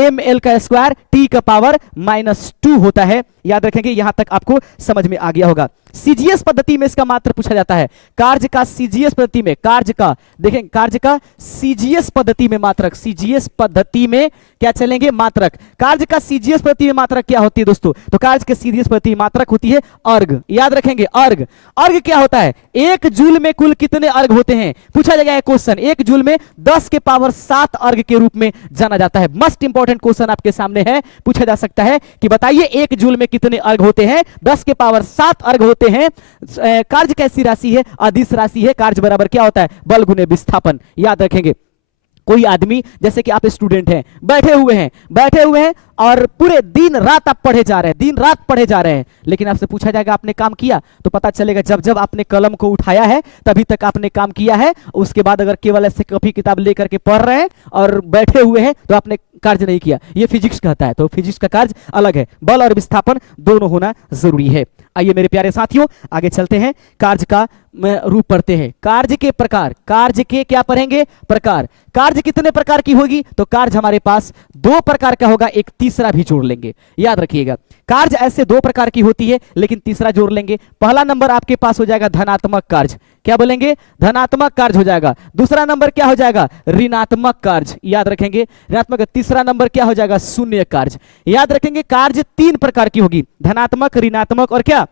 ml का स्क्वायर t का पावर -2 होता है। याद रखेंगे, यहां तक आपको समझ में आ गया होगा। सीजीएस पद्धति में इसका मात्र पूछा जाता है। कार्य का सीजीएस पद्धति में, कार्य का देखें, कार्य का सीजीएस पद्धति में मात्रक, सीजीएस पद्धति में क्या चलेंगे, मात्रक। कार्य का सीजीएस पद्धति में मात्रक क्या होती है दोस्तों, तो कार्य के सीजीएस पद्धति में मात्रक होती है अर्ग। याद रखेंगे अर्ग। अर्ग क्या होता है, 1 जूल में कुल कितने अर्ग होते हैं, पूछा जाएगा क्वेश्चन। 1 जूल में 10 के पावर 7 अर्ग के रूप में जाना जाता है। मस्ट इंपॉर्टेंट क्वेश्चन आपके सामने है, पूछा जा सकता है कि बताइए 1 जूल में कितने अर्ग होते हैं, 10 के पावर 7 अर्ग होते हैं। कार्य कैसी राशि है, अदिश राशि है। कार्य बराबर क्या होता है, बल गुने विस्थापन। याद रखेंगे कोई आदमी, जैसे कि आप स्टूडेंट हैं, बैठे हुए हैं और पूरे दिन रात आप पढ़े जा रहे हैं, दिन रात पढ़े जा रहे हैं, लेकिन आपसे पूछा जाएगा आपने काम किया, तो पता चलेगा जब जब आपने कलम को उठाया है तभी तक आपने काम किया है। उसके बाद अगर केवल ऐसे कॉपी किताब लेकर के पढ़ रहे हैं और बैठे हुए हैं तो आपने कार्य नहीं किया। ये फिजिक्स कहता है। तो फिजिक्स का कार्य अलग है, बल और विस्थापन दोनों होना जरूरी है। आइए मेरे प्यारे साथियों आगे चलते हैं, कार्य का रूप पढ़ते हैं। कार्य के प्रकार, कार्य के क्या पढ़ेंगे, प्रकार। कार्य कितने प्रकार की होगी, तो कार्य हमारे पास 2 प्रकार का होगा, एक तीसरा भी जोड़ लेंगे। याद रखिएगा कार्य ऐसे 2 प्रकार की होती है लेकिन तीसरा जोड़ लेंगे। पहला नंबर आपके पास हो जाएगा धनात्मक कार्य, क्या बोलेंगे, धनात्मक कार्य हो जाएगा। दूसरा नंबर क्या हो जाएगा, ऋणात्मक कार्य। याद रखेंगे ऋणात्मक। तीसरा नंबर क्या हो जाएगा, शून्य कार्य। याद रखेंगे कार्य 3 प्रकार की होगी, धनात्मक, ऋणात्मक और क्या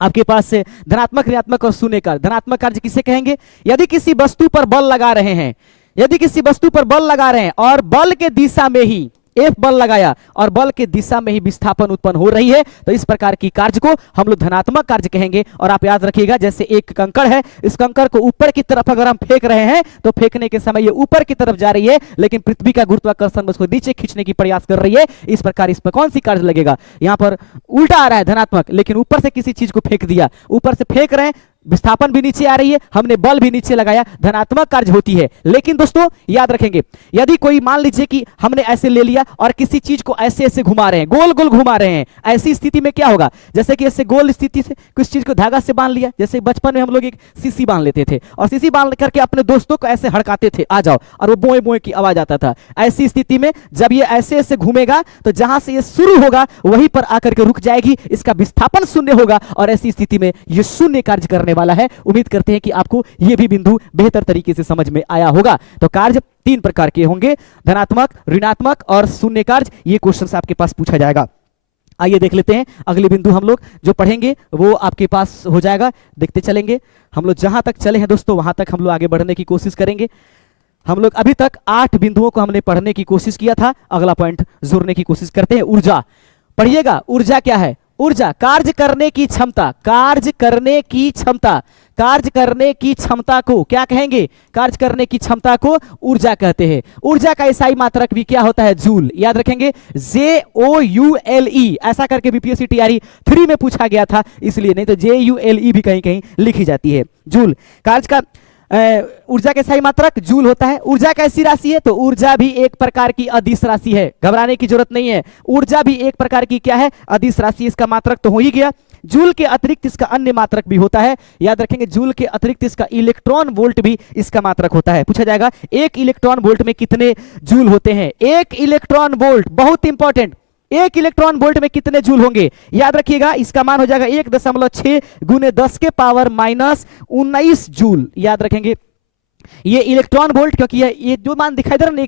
आपके पास से धनात्मक, ऋणात्मक और शून्य कार्य। धनात्मक कार्य किसे कहेंगे, यदि किसी वस्तु पर बल लगा रहे हैं, यदि किसी वस्तु पर बल लगा रहे हैं और बल के दिशा में ही F बल लगाया और बल के दिशा में ही विस्थापन उत्पन्न हो रही है, तो इस प्रकार की कार्य को हम लोग धनात्मक कार्य कहेंगे। और आप याद रखिएगा जैसे एक कंकड़ है, इस कंकड़ को ऊपर की तरफ अगर हम फेंक रहे हैं तो फेंकने के समय ये ऊपर की तरफ जा रही है, लेकिन पृथ्वी का गुरुत्वाकर्षण उसको नीचे खींचने की प्रयास कर रही है। इस प्रकार इस पर कौन सी कार्य लगेगा, यहाँ पर उल्टा आ रहा है धनात्मक, लेकिन ऊपर से किसी चीज को फेंक दिया, ऊपर से फेंक रहे हैं, विस्थापन भी नीचे आ रही है, हमने बल भी नीचे लगाया, धनात्मक कार्य होती है। लेकिन दोस्तों याद रखेंगे, यदि कोई मान लीजिए कि हमने ऐसे ले लिया और किसी चीज को ऐसे ऐसे घुमा रहे हैं, गोल गोल घुमा रहे हैं, ऐसी स्थिति में क्या होगा, जैसे कि ऐसे गोल स्थिति से कुछ चीज को धागा से बांध लिया, जैसे बचपन में हम लोग एक सीसी बांध लेते थे और सीसी बांध करके अपने दोस्तों को ऐसे हड़काते थे, आ जाओ, और वो बोए बोए की आवाज आता था। ऐसी स्थिति में जब ये ऐसे ऐसे घूमेगा तो जहां से ये शुरू होगा वहीं पर आकर के रुक जाएगी, इसका विस्थापन शून्य होगा और ऐसी स्थिति में ये शून्य कार्य करने वाला है। उम्मीद करते हैं कि आपको यह भी बिंदु बेहतर तरीके से समझ में आया होगा। तो कार्य 3 प्रकार के होंगे, धनात्मक, ऋणात्मक और शून्य कार्य। ये क्वेश्चन आपके पास पूछा जाएगा। आइए देख लेते हैं अगले बिंदु हम लोग जो पढ़ेंगे वो आपके पास हो जाएगा, देखते चलेंगे। हम लोग जहां तक चले हैं दोस्तों वहां तक हम लोग आगे बढ़ने की कोशिश करेंगे। हम लोग अभी तक 8 बिंदुओं को हमने पढ़ने की कोशिश किया था। अगला पॉइंट जोड़ने की कोशिश करते हैं, ऊर्जा। पढ़िएगा, ऊर्जा क्या है? ऊर्जा कार्य करने की क्षमता, कार्य करने की क्षमता, कार्य करने की क्षमता को क्या कहेंगे? कार्य करने की क्षमता को ऊर्जा कहते हैं। ऊर्जा का एसआई मात्रक भी क्या होता है? जूल। याद रखेंगे, JOULE, ऐसा करके बीपीएससी टीआरई 3 में पूछा गया था, इसलिए, नहीं तो JULE भी कहीं कहीं लिखी जाती है। जूल कार्य का ऊर्जा का सही मात्रक जूल होता है। ऊर्जा कैसी राशि है? तो ऊर्जा भी एक प्रकार की अदिश राशि है, घबराने की जरूरत नहीं है। ऊर्जा भी एक प्रकार की क्या है? अदिश राशि। इसका मात्रक तो हो ही गया। जूल के अतिरिक्त इसका अन्य मात्रक भी होता है, याद रखेंगे। जूल के अतिरिक्त इसका इलेक्ट्रॉन वोल्ट भी इसका मात्रक होता है। पूछा जाएगा 1 इलेक्ट्रॉन वोल्ट में कितने जूल होते हैं? 1 इलेक्ट्रॉन वोल्ट, बहुत इंपॉर्टेंट, 1 इलेक्ट्रॉन वोल्ट में कितने जूल होंगे? याद रखिएगा, इसका मान हो जाएगा 1.6 × 10 के पावर -19 जूल। याद रखेंगे ये इलेक्ट्रॉन वोल्ट, क्योंकि ये जो मान दिखाई दे रहा है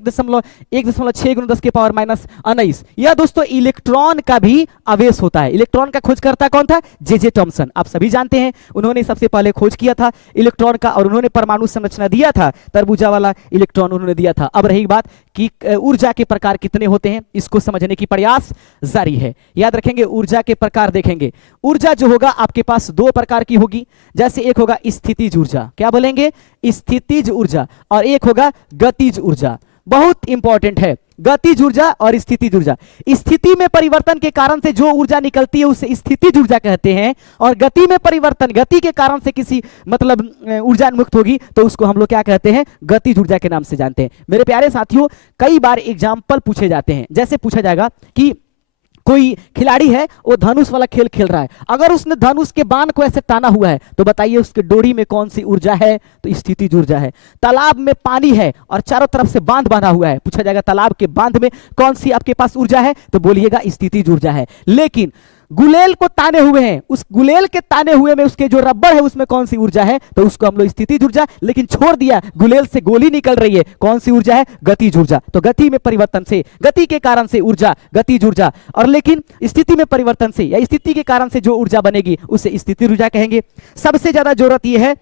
1.6 × 10 के पावर -19, यह दोस्तों इलेक्ट्रॉन का भी आवेश होता है। इलेक्ट्रॉन का खोजकर्ता कौन था? J Thomson. आप सभी जानते हैं, उन्होंने सबसे पहले खोज किया था इलेक्ट्रॉन का और उन्होंने परमाणु संरचना दिया था, तरबूजा वाला इलेक्ट्रॉन उन्होंने दिया था। अब रही बात कि ऊर्जा के प्रकार कितने होते हैं, इसको समझने की प्रयास जारी है। याद रखेंगे, ऊर्जा के प्रकार देखेंगे। ऊर्जा जो होगा आपके पास 2 प्रकार की होगी, जैसे एक होगा स्थितिज ऊर्जा, क्या बोलेंगे? स्थितिज ऊर्जा, और एक होगा गतिज ऊर्जा। बहुत इंपॉर्टेंट है, गतिज ऊर्जा और स्थितिज ऊर्जा। स्थिति में परिवर्तन के कारण से जो ऊर्जा निकलती है उसे स्थितिज ऊर्जा कहते हैं, और गति में परिवर्तन, गति के कारण से किसी मतलब ऊर्जा मुक्त होगी तो उसको हम लोग क्या कहते हैं? गतिज ऊर्जा के नाम से जानते हैं। मेरे प्यारे साथियों, कई बार एग्जाम्पल पूछे जाते हैं, जैसे पूछा जाएगा कि कोई खिलाड़ी है, वो धनुष वाला खेल खेल रहा है, अगर उसने धनुष के बाण को ऐसे ताना हुआ है तो बताइए उसके डोरी में कौन सी ऊर्जा है? तो स्थितिज ऊर्जा है। तालाब में पानी है और चारों तरफ से बांध बांधा हुआ है, पूछा जाएगा तालाब के बांध में कौन सी आपके पास ऊर्जा है? तो बोलिएगा स्थितिज ऊर्जा है। लेकिन गुलेल को ताने हुए हैं, उस गुलेल के ताने हुए में उसके जो रबर है उसमें कौन सी ऊर्जा है? तो उसको हम लोग स्थितिज ऊर्जा, लेकिन छोड़ दिया, गुलेल से गोली निकल रही है, कौन सी ऊर्जा है? गतिज ऊर्जा। तो गति में परिवर्तन से, गति के कारण से ऊर्जा गतिज ऊर्जा, और लेकिन स्थिति में परिवर्तन से या स्थिति के कारण से जो ऊर्जा बनेगी उसे स्थितिज ऊर्जा कहेंगे। सबसे ज्यादा जरूरत यह है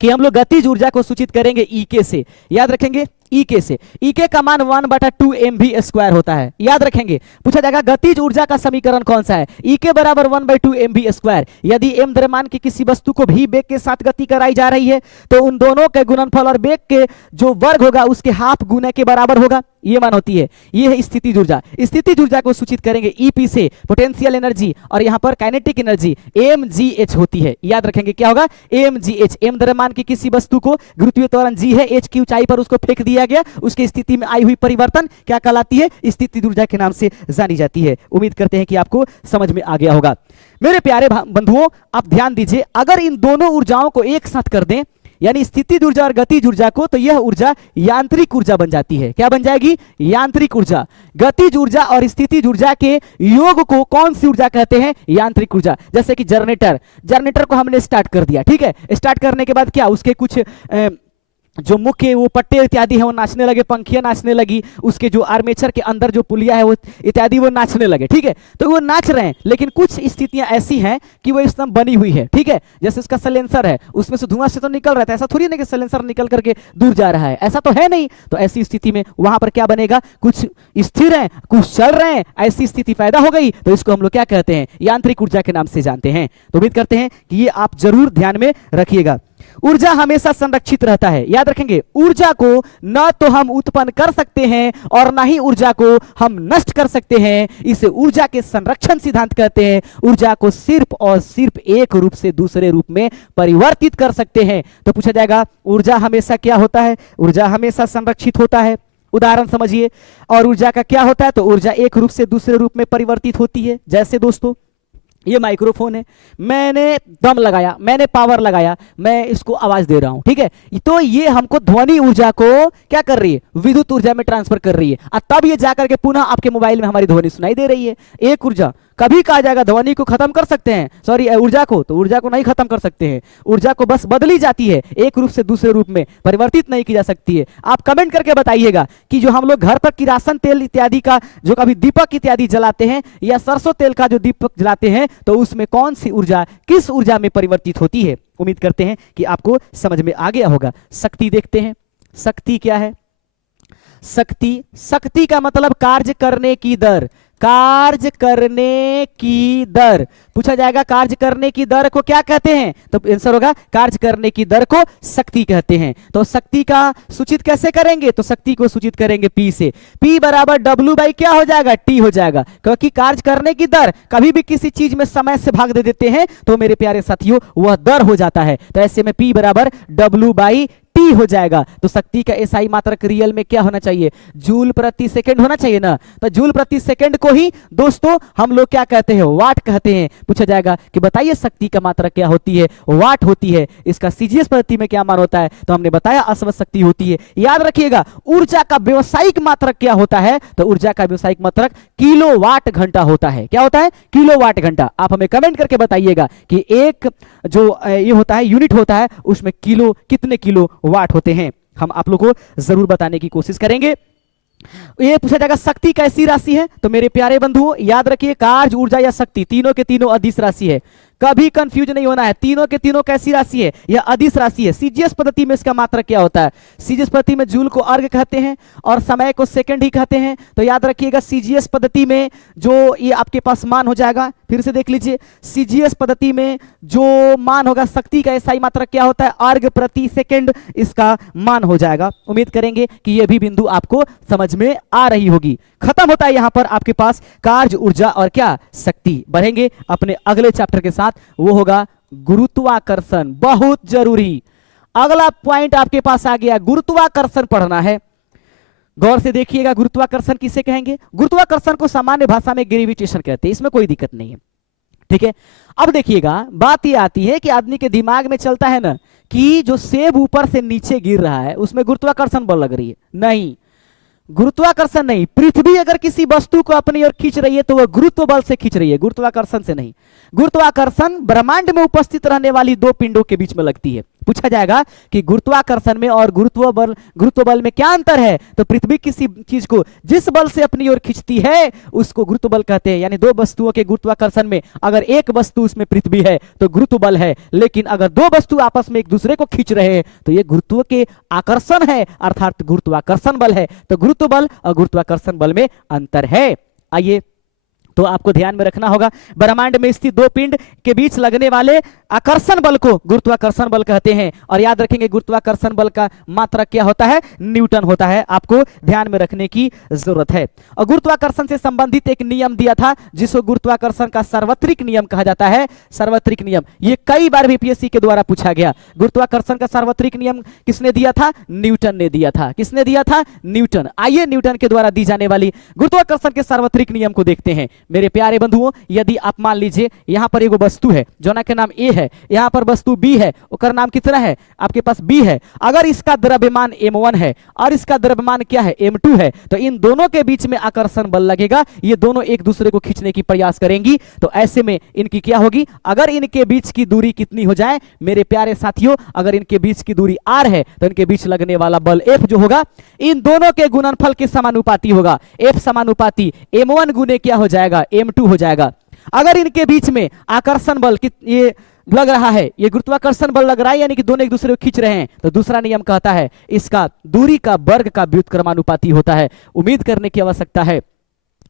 कि हम लोग गतिज ऊर्जा को सूचित करेंगे ईके से। याद रखेंगे, ईके से। ईके का मान 1/2 mv² होता है, याद रखेंगे। पूछा जाएगा गतिज ऊर्जा का समीकरण कौन सा है? ईके बराबर 1/2 mv²। यदि m द्रव्यमान की किसी वस्तु को भी वेग के साथ गति कराई जा रही है तो उन दोनों के गुणनफल और वेग के जो वर्ग होगा उसके हाफ गुने के बराबर होगा, ये मान होती है। ये है स्थितिज ऊर्जा। स्थितिज ऊर्जा को सूचित करेंगे ईपी से, पोटेंशियल एनर्जी, और यहां पर काइनेटिक एनर्जी mgh होती है। याद रखेंगे क्या होगा? mgh। m द्रव्यमान की किसी वस्तु को गुरुत्वीय त्वरण g है, h की ऊंचाई पर उसको फेंक दिया गया, उसकी स्थिति में आई हुई परिवर्तन क्या कहलाती है? स्थितिज ऊर्जा के नाम से जानी जाती है। उम्मीद करते हैं कि आपको समझ में आ गया होगा। मेरे प्यारे बंधुओं, आप ध्यान दीजिए, अगर इन दोनों ऊर्जाओं को एक साथ कर दें, यानी स्थितिज ऊर्जा और गतिज ऊर्जा को, तो यह ऊर्जा यांत्रिक ऊर्जा बन जाती है। क्या बन जाएगी? यांत्रिक ऊर्जा। गतिज ऊर्जा और स्थितिज ऊर्जा के योग को कौन सी ऊर्जा कहते हैं? यांत्रिक ऊर्जा। जैसे कि जनरेटर को हमने स्टार्ट कर दिया, ठीक है। स्टार्ट करने के बाद क्या उसके कुछ जो मुख्य वो पट्टे इत्यादि है वो नाचने लगे, पंखियां नाचने लगी, उसके जो आर्मेचर के अंदर जो पुलिया है वो इत्यादि वो नाचने लगे, ठीक है। तो वो नाच रहे हैं, लेकिन कुछ स्थितियां ऐसी हैं कि वो एकदम बनी हुई है, ठीक है। जैसे उसका सलेंसर है, उसमें से धुआं से तो निकल रहा था, ऐसा थोड़ी नहीं कि सलेंसर निकल करके दूर जा रहा है, ऐसा तो है नहीं। तो ऐसी स्थिति में वहां पर क्या बनेगा? कुछ स्थिर है, कुछ चल रहे हैं, ऐसी स्थिति पैदा हो गई तो इसको हम लोग क्या कहते हैं? यांत्रिक ऊर्जा के नाम से जानते हैं। तो उम्मीद करते हैं कि ये आप जरूर ध्यान में रखिएगा। ऊर्जा हमेशा संरक्षित रहता है। याद रखेंगे, ऊर्जा को न तो हम उत्पन्न कर सकते हैं और ना ही ऊर्जा को हम नष्ट कर सकते हैं। इसे ऊर्जा के संरक्षण सिद्धांत कहते हैं। ऊर्जा को सिर्फ और सिर्फ एक रूप से दूसरे रूप में परिवर्तित कर सकते हैं। तो पूछा जाएगा ऊर्जा हमेशा क्या होता है? ऊर्जा हमेशा संरक्षित होता है। उदाहरण समझिए। और ऊर्जा का क्या होता है? तो ऊर्जा एक रूप से दूसरे रूप में परिवर्तित होती है। जैसे दोस्तों ये माइक्रोफोन है, मैंने दम लगाया, मैंने पावर लगाया, मैं इसको आवाज दे रहा हूं, ठीक है। तो ये हमको ध्वनि ऊर्जा को क्या कर रही है? विद्युत ऊर्जा में ट्रांसफर कर रही है, और तब ये जाकर के पुनः आपके मोबाइल में हमारी ध्वनि सुनाई दे रही है। एक ऊर्जा, कभी कहा जाएगा ध्वनि को खत्म कर सकते हैं, सॉरी ऊर्जा को, तो ऊर्जा को नहीं खत्म कर सकते हैं। ऊर्जा को बस बदली जाती है, एक रूप से दूसरे रूप में परिवर्तित नहीं की जा सकती है। आप कमेंट करके बताइएगा कि जो हम लोग घर पर किरासन तेल इत्यादि का जो कभी दीपक इत्यादि जलाते हैं या सरसों तेल का जो दीपक जलाते हैं, तो उसमें कौन सी ऊर्जा किस ऊर्जा में परिवर्तित होती है? उम्मीद करते हैं कि आपको समझ में आ गया होगा। शक्ति देखते हैं। शक्ति क्या है? शक्ति, शक्ति का मतलब कार्य करने की दर। कार्य करने की दर पूछा जाएगा, कार्य करने की दर को क्या कहते हैं? तो आंसर होगा कार्य करने की दर को शक्ति कहते हैं। तो शक्ति का सूचित कैसे करेंगे? तो शक्ति को सूचित करेंगे P से। P बराबर W बाई क्या हो जाएगा? T हो जाएगा, क्योंकि कार्य करने की दर, कभी भी किसी चीज में समय से भाग दे देते हैं तो मेरे प्यारे साथियों वह दर हो जाता है। तो ऐसे में P बराबर W बाई T हो जाएगा। तो शक्ति का एसआई मात्रक रियल में क्या होना चाहिए? जूल प्रति सेकंड होना चाहिए ना। तो जूल प्रति सेकंड को ही दोस्तों हम लोग क्या कहते हैं? वाट कहते हैं। पूछा जाएगा कि बताइए शक्ति का मात्रक क्या होती है? वाट होती है। इसका सीजीएस पद्धति में क्या मान होता है? तो हमने बताया अश्व शक्ति होती है। याद रखिएगा ऊर्जा का व्यावसायिक मात्रक क्या होता है? तो ऊर्जा का व्यावसायिक मात्रक किलोवाट घंटा होता है। क्या होता है? किलोवाट घंटा। आप हमें कमेंट करके बताइएगा कि एक जो ये होता है यूनिट होता है उसमें किलो कितने किलो वाट होते हैं। हम आप लोगों को जरूर बताने की कोशिश करेंगे। ये पूछा जाएगा शक्ति कैसी राशि है? तो मेरे प्यारे बंधुओं याद रखिए, कार्य, ऊर्जा या शक्ति तीनों के तीनों अदिश राशि है। कभी कंफ्यूज नहीं होना है, तीनों के तीनों कैसी राशि है? यह अदिश राशि है। सीजीएस पद्धति में इसका मात्रक क्या होता है? सीजीएस पद्धति में जूल को अर्घ कहते हैं और समय को सेकंड ही कहते हैं। तो याद रखिएगा सीजीएस पद्धति में जो ये आपके पास मान हो जाएगा, फिर से देख लीजिए, सीजीएस पद्धति में जो मान होगा शक्ति का एसआई मात्रक क्या होता है? अर्घ प्रति सेकंड इसका मान हो जाएगा। उम्मीद करेंगे कि यह भी बिंदु आपको समझ में आ रही होगी। खत्म होता है यहां पर आपके पास कार्य, ऊर्जा और क्या? शक्ति। बढ़ेंगे अपने अगले चैप्टर के साथ, वो होगा गुरुत्वाकर्षण। बहुत जरूरी अगला पॉइंट आपके पास आ गया, गुरुत्वाकर्षण पढ़ना है। गौर से देखिएगा, गुरुत्वाकर्षण किसे कहेंगे? गुरुत्वाकर्षण को सामान्य भाषा में ग्रेविटेशन कहते हैं, इसमें कोई दिक्कत नहीं है, ठीक है। अब देखिएगा बात ये आती है कि आदमी के दिमाग में चलता है ना कि जो सेब ऊपर से नीचे गिर रहा है उसमें गुरुत्वाकर्षण बल लग रही है। नहीं, गुरुत्वाकर्षण नहीं। पृथ्वी अगर किसी वस्तु को अपनी ओर खींच रही है तो वह गुरुत्व बल से खींच रही है, गुरुत्वाकर्षण से नहीं। गुरुत्वाकर्षण ब्रह्मांड में उपस्थित रहने वाली दो पिंडों के बीच में लगती है। पूछा जाएगा कि गुरुत्वाकर्षण में और गुरुत्व बल में क्या अंतर है? तो पृथ्वी किसी चीज को जिस बल से अपनी ओर खींचती है उसको गुरुत्व बल कहते हैं। यानी दो वस्तुओं के गुरुत्वाकर्षण में अगर एक वस्तु उसमें पृथ्वी है तो गुरुत्व बल है, लेकिन अगर दो वस्तु आपस में एक दूसरे को खींच रहे हैं तो ये गुरुत्व के आकर्षण है, अर्थात गुरुत्वाकर्षण बल है। तो गुरुत्व बल और गुरुत्वाकर्षण बल में अंतर है। आइए, तो आपको ध्यान में रखना होगा ब्रह्मांड में स्थित दो पिंड के बीच लगने वाले आकर्षण बल को गुरुत्वाकर्षण बल कहते हैं। और याद रखेंगे गुरुत्वाकर्षण बल का मात्रक क्या होता है? न्यूटन होता है। आपको ध्यान में रखने की जरूरत है। और गुरुत्वाकर्षण से संबंधित एक नियम दिया था जिसको गुरुत्वाकर्षण का सार्वत्रिक नियम कहा जाता है। सार्वत्रिक नियम ये कई बार बीपीएससी के द्वारा पूछा गया। गुरुत्वाकर्षण का सार्वत्रिक नियम किसने दिया था? न्यूटन ने दिया था। किसने दिया था? न्यूटन। आइए न्यूटन के द्वारा दी जाने वाली गुरुत्वाकर्षण के सार्वत्रिक नियम को देखते हैं। मेरे प्यारे बंधुओं, यदि आप मान लीजिए यहां पर एक वस्तु है जो ना के नाम ए है, यहां पर वस्तु बी है, उसका नाम कितना है? आपके पास बी है। अगर इसका द्रव्यमान m1 है और इसका द्रव्यमान क्या है? m2 है, तो इन दोनों के बीच में आकर्षण बल लगेगा। ये दोनों एक दूसरे को खींचने की प्रयास करेंगी। तो ऐसे में इनकी क्या होगी? अगर इनके बीच की दूरी कितनी हो जाए मेरे प्यारे साथियों? अगर इनके बीच की दूरी r है तो इनके बीच लगने वाला बल F जो होगा इन दोनों के गुणनफल के समानुपाती होगा। F समानुपाती m1 गुने क्या हो जाएगा? m2 हो जाएगा। अगर इनके बीच में आकर्षण बल ये लग रहा है, ये गुरुत्वाकर्षण बल लग रहा है, यानी कि दोनों एक दूसरे को खींच रहे हैं, तो दूसरा नियम कहता है इसका दूरी का वर्ग का व्युत्क्रमानुपाती होता है। उम्मीद करने की आवश्यकता है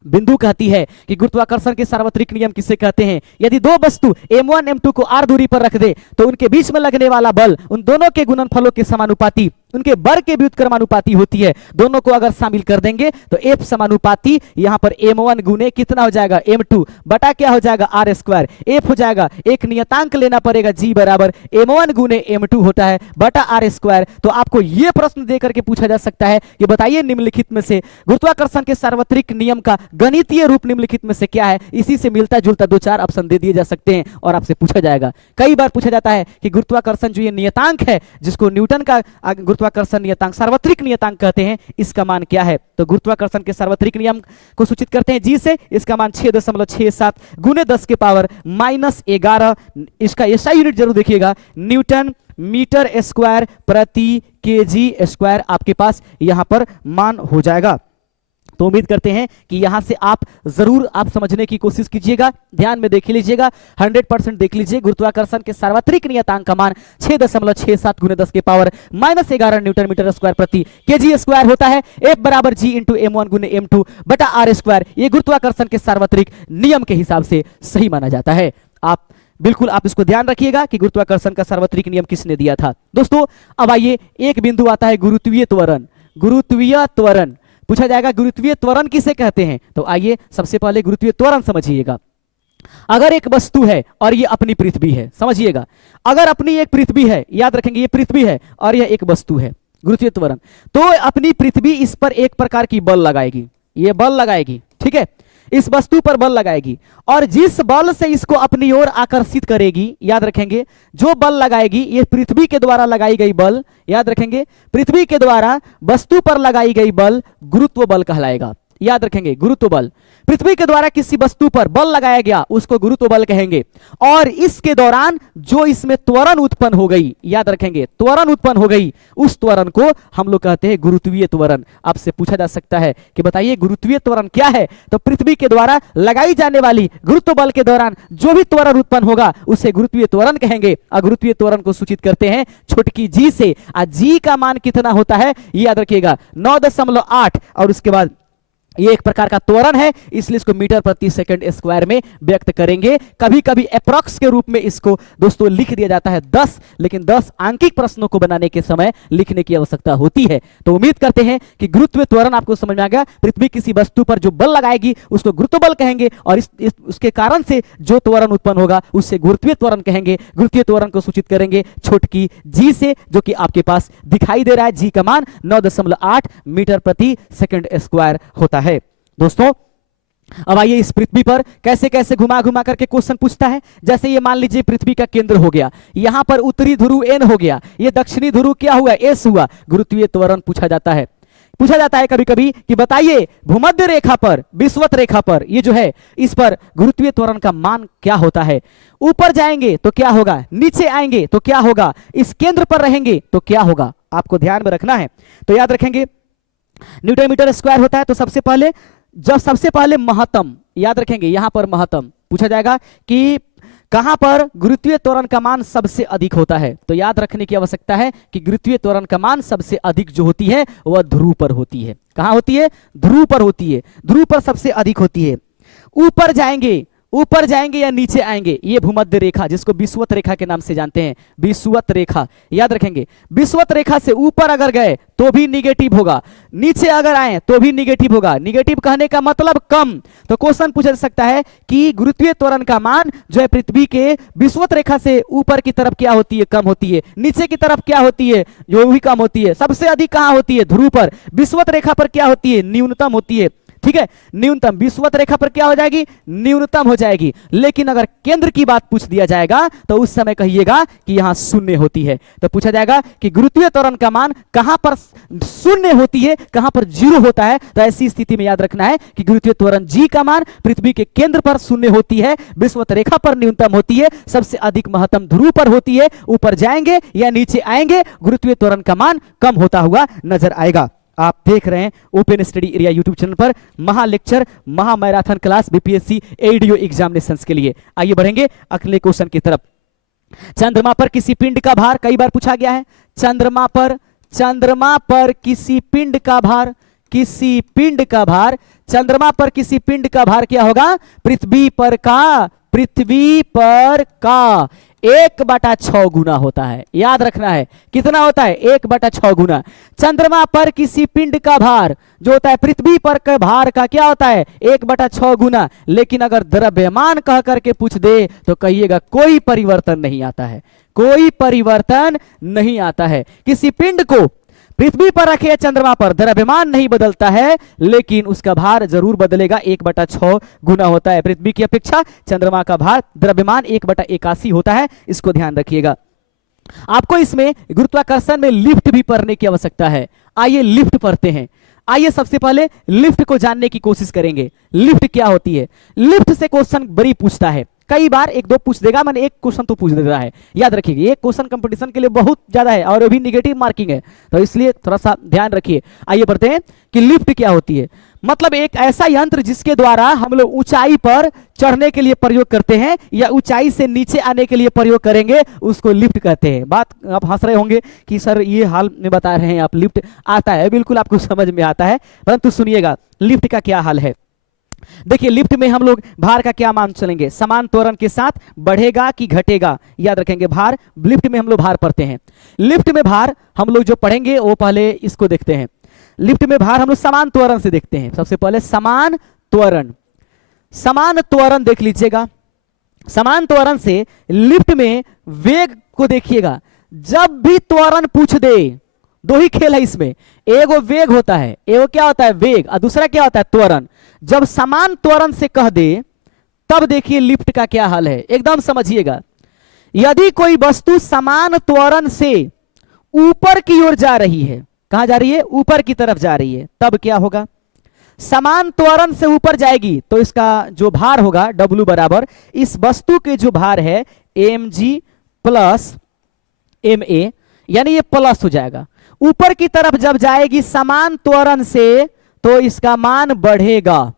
बिंदु कहती है कि गुरुत्वाकर्षण के सार्वत्रिक नियम किसे कहते हैं। यदि दो वस्तु m1 m2 को r दूरी पर रख दे तो उनके बीच में लगने वाला बल उन दोनों के गुणनफलों के समानुपाती, उनके वर्ग के व्युत्क्रमानुपाती होती है। दोनों को अगर शामिल कर देंगे तो F समानुपाती यहां पर m1 गुने कितना हो जाएगा m2 बटा क्या हो जाएगा r स्क्वायर। F हो जाएगा, एक नियतांक लेना पड़ेगा G बराबर m1 गुने m2 होता है बटा r स्क्वायर। तो आपको यह प्रश्न देकर के पूछा जा सकता है कि बताइए निम्नलिखित में से गुरुत्वाकर्षण के सार्वत्रिक नियम का गणितीय रूप निम्नलिखित में से क्या है। इसी से मिलता जुलता 2-4 ऑप्शन दे दिए जा सकते हैं और आपसे पूछा जाएगा। कई बार पूछा जाता है कि गुरुत्वाकर्षण जो ये नियतांक है जिसको न्यूटन का गुरुत्वाकर्षण नियतांक सार्वत्रिक नियतांक कहते हैं, इसका मान क्या है। तो गुरुत्वाकर्षण के सार्वत्रिक नियम को सूचित करते हैं जी से। इसका मान 6.67 गुने 10 के पावर -11। इसका ऐसा यूनिट जरूर देखिएगा, न्यूटन मीटर स्क्वायर प्रति केजी स्क्वायर आपके पास यहां पर मान हो जाएगा। तो उम्मीद करते हैं कि यहां से आप जरूर आप समझने की कोशिश कीजिएगा, ध्यान में देख लीजिएगा, 100% देख लीजिए। गुरुत्वाकर्षण के सार्वत्रिक नियतांक का मान 6.67 गुने 10 के पावर -11 न्यूटन मीटर स्क्वायर प्रति केजी स्क्वायर होता है। F बराबर G इंटू m1 गुने m2 बटा r स्क्वायर। ये गुरुत्वाकर्षण के सार्वत्रिक नियम के हिसाब से सही माना जाता है। आप बिल्कुल आप इसको ध्यान रखिएगा कि गुरुत्वाकर्षण का सार्वत्रिक नियम किसने दिया था। दोस्तों अब आइए, एक बिंदु आता है गुरुत्वीय त्वरण। गुरुत्वीय त्वरण पूछा जाएगा, गुरुत्वीय त्वरण किसे कहते हैं। तो आइए सबसे पहले गुरुत्वीय त्वरण समझिएगा। अगर एक वस्तु है और ये अपनी पृथ्वी है, समझिएगा, अगर अपनी एक पृथ्वी है, याद रखेंगे ये पृथ्वी है और यह एक वस्तु है, गुरुत्वीय त्वरण, तो अपनी पृथ्वी इस पर एक प्रकार की बल लगाएगी, ये बल लगाएगी, ठीक है, इस वस्तु पर बल लगाएगी और जिस बल से इसको अपनी ओर आकर्षित करेगी, याद रखेंगे जो बल लगाएगी ये पृथ्वी के द्वारा लगाई गई बल, याद रखेंगे पृथ्वी के द्वारा वस्तु पर लगाई गई बल गुरुत्व बल कहलाएगा। याद रखेंगे गुरुत्व बल, पृथ्वी के द्वारा किसी वस्तु पर बल लगाया गया उसको गुरुत्व बल कहेंगे। और इसके दौरान जो इसमें त्वरण उत्पन्न हो गई, याद रखेंगे त्वरण उत्पन्न हो गई, उस त्वरण को हम लोग कहते हैं गुरुत्वीय त्वरण। आपसे पूछा जा सकता है कि बताइए गुरुत्वीय त्वरण क्या है। तो पृथ्वी के द्वारा लगाई जाने वाली गुरुत्व बल के दौरान जो भी त्वरण उत्पन्न होगा उसे गुरुत्वीय त्वरण कहेंगे। और गुरुत्वीय त्वरण को सूचित करते हैं छोटकी जी से। जी का मान कितना होता है याद रखिएगा 9.8 और उसके बाद ये एक प्रकार का त्वरण है, इसलिए इसको मीटर प्रति सेकंड स्क्वायर में व्यक्त करेंगे। कभी कभी अप्रॉक्स के रूप में इसको दोस्तों लिख दिया जाता है 10, लेकिन 10 अंकिक प्रश्नों को बनाने के समय लिखने की आवश्यकता होती है। तो उम्मीद करते हैं कि गुरुत्वीय त्वरण आपको समझ में आ गया। पृथ्वी किसी वस्तु पर जो बल लगाएगी उसको गुरुत्व बल कहेंगे और उसके कारण से जो त्वरण उत्पन्न होगा उससे गुरुत्वीय त्वरण कहेंगे। गुरुत्वीय त्वरण को सूचित करेंगे छोटकी जी से, जो कि आपके पास दिखाई दे रहा है। जी का मान 9.8 मीटर प्रति सेकंड स्क्वायर होता है। दोस्तों अब आइए इस पृथ्वी पर कैसे कैसे घुमा घुमा करके क्वेश्चन पूछता है। जैसे ये मान लीजिए पृथ्वी का केंद्र हो गया, यहां पर उत्तरी ध्रुव N हो गया, ये दक्षिणी ध्रुव क्या हुआ S हुआ। गुरुत्वीय त्वरण पूछा जाता है कभी कभी कि बताइए भूमध्य रेखा पर, विषुवत रेखा पर, ये जो है इस पर गुरुत्वीय त्वरण का मान क्या होता है। ऊपर जाएंगे तो क्या होगा, नीचे आएंगे तो क्या होगा, इस केंद्र पर रहेंगे तो क्या होगा, आपको ध्यान में रखना है। तो याद रखेंगे न्यूटन मीटर स्क्वायर होता है। तो सबसे पहले महत्तम, याद रखेंगे यहां पर महत्तम पूछा जाएगा कि कहां पर गुरुत्वीय त्वरण का मान सबसे अधिक होता है। तो याद रखने की आवश्यकता है कि गुरुत्वीय त्वरण का मान सबसे अधिक जो होती है वह ध्रुव पर होती है। कहां होती है, ध्रुव पर होती है, ध्रुव पर सबसे अधिक होती है। ऊपर जाएंगे या नीचे आएंगे, ये भूमध्य रेखा जिसको विषुवत रेखा के नाम से जानते हैं, विषुवत रेखा, याद रखेंगे विषुवत रेखा से ऊपर अगर गए तो भी निगेटिव होगा, नीचे अगर आए तो भी निगेटिव होगा। निगेटिव कहने का मतलब कम। तो क्वेश्चन पूछा जा सकता है कि गुरुत्वीय त्वरण का मान जो है पृथ्वी के विषुवत रेखा से ऊपर की तरफ क्या होती है, कम होती है, नीचे की तरफ क्या होती है, जो भी कम होती है। सबसे अधिक कहां होती है, ध्रुव पर। विषुवत रेखा पर क्या होती है, न्यूनतम होती है, ठीक है, न्यूनतम। विषुवत रेखा पर क्या हो जाएगी, न्यूनतम हो जाएगी। लेकिन अगर केंद्र की बात पूछ दिया जाएगा तो उस समय कहिएगा कि यहां शून्य होती है। तो पूछा जाएगा कि गुरुत्वीय त्वरण का मान कहां पर शून्य होती है, कहां पर जीरो होता है। तो ऐसी स्थिति में याद रखना है कि गुरुत्वीय त्वरण जी का मान पृथ्वी के केंद्र पर शून्य होती है, विषुवत रेखा पर न्यूनतम होती है, सबसे अधिक महत्तम ध्रुव पर होती है। ऊपर जाएंगे या नीचे आएंगे गुरुत्वीय त्वरण का मान कम होता हुआ नजर आएगा। आप देख रहे हैं open study area YouTube channel पर महा लेक्चर, महा marathon class BPSC ADO examinations के लिए। आइए बढ़ेंगे अगले क्वेश्चन की तरफ। चंद्रमा पर किसी पिंड का भार, कई बार पूछा गया है। चंद्रमा पर किसी पिंड का भार चंद्रमा पर किसी पिंड का भार क्या होगा? पृथ्वी पर का 1/6 गुना होता है। याद रखना है कितना होता है? 1/6 गुना। चंद्रमा पर किसी पिंड का भार जो होता है पृथ्वी पर के भार का क्या होता है? 1/6 गुना। लेकिन अगर द्रव्यमान कह करके पूछ दे तो कहिएगा कोई परिवर्तन नहीं आता है, कोई परिवर्तन नहीं आता है। किसी पिंड को पृथ्वी पर रखे चंद्रमा पर द्रव्यमान नहीं बदलता है, लेकिन उसका भार जरूर बदलेगा, 1/6 गुना होता है। पृथ्वी की अपेक्षा चंद्रमा का भार द्रव्यमान 1/81 होता है, इसको ध्यान रखिएगा। आपको इसमें गुरुत्वाकर्षण में लिफ्ट भी पढ़ने की आवश्यकता है। आइए लिफ्ट पढ़ते हैं। आइए सबसे पहले लिफ्ट को जानने की कोशिश करेंगे। लिफ्ट क्या होती है? लिफ्ट से क्वेश्चन बड़ी पूछता है, कई बार 1-2 पूछ देगा, मैंने एक क्वेश्चन तो पूछ देता है। याद रखिए ये क्वेश्चन कंपटीशन के लिए बहुत ज्यादा है और अभी निगेटिव मार्किंग है, तो इसलिए थोड़ा सा ध्यान रखिए। आइए पढ़ते हैं कि लिफ्ट क्या होती है। मतलब एक ऐसा यंत्र जिसके द्वारा हम लोग ऊंचाई पर चढ़ने के लिए प्रयोग करते हैं या ऊंचाई से नीचे आने के लिए प्रयोग करेंगे, उसको लिफ्ट कहते हैं। बात आप हंस रहे होंगे कि सर ये हाल में बता रहे हैं आप, लिफ्ट आता है, बिल्कुल आपको समझ में आता है, परंतु सुनिएगा लिफ्ट का क्या हाल है। देखिए लिफ्ट में हम लोग भार का क्या मान चलेंगे? समान त्वरण के साथ बढ़ेगा कि घटेगा? याद रखेंगे भार, लिफ्ट में हम लोग भार पढ़ते हैं। लिफ्ट में भार हम लोग जो पढ़ेंगे वो पहले इसको देखते हैं। लिफ्ट में भार हम लोग समान त्वरण से देखते हैं। सबसे पहले समान त्वरण, समान त्वरण देख लीजिएगा। समान त्वरण से लिफ्ट में वेग को देखिएगा। जब भी त्वरण पूछ दे, दो ही खेल है इसमें, एगो वेग होता है, एगो क्या होता है? वेग, और दूसरा क्या होता है? त्वरण। जब समान त्वरण से कह दे तब देखिए लिफ्ट का क्या हाल है, एकदम समझिएगा। यदि कोई वस्तु समान त्वरण से ऊपर की ओर जा रही है, कहां जा रही है? ऊपर की तरफ जा रही है, तब क्या होगा? समान त्वरण से ऊपर जाएगी तो इसका जो भार होगा W बराबर इस वस्तु के जो भार है mg प्लस ma, यानी ये प्लस हो जाएगा। ऊपर की तरफ जब जाएगी समान त्वरण से तो इसका मान बढ़ेगा,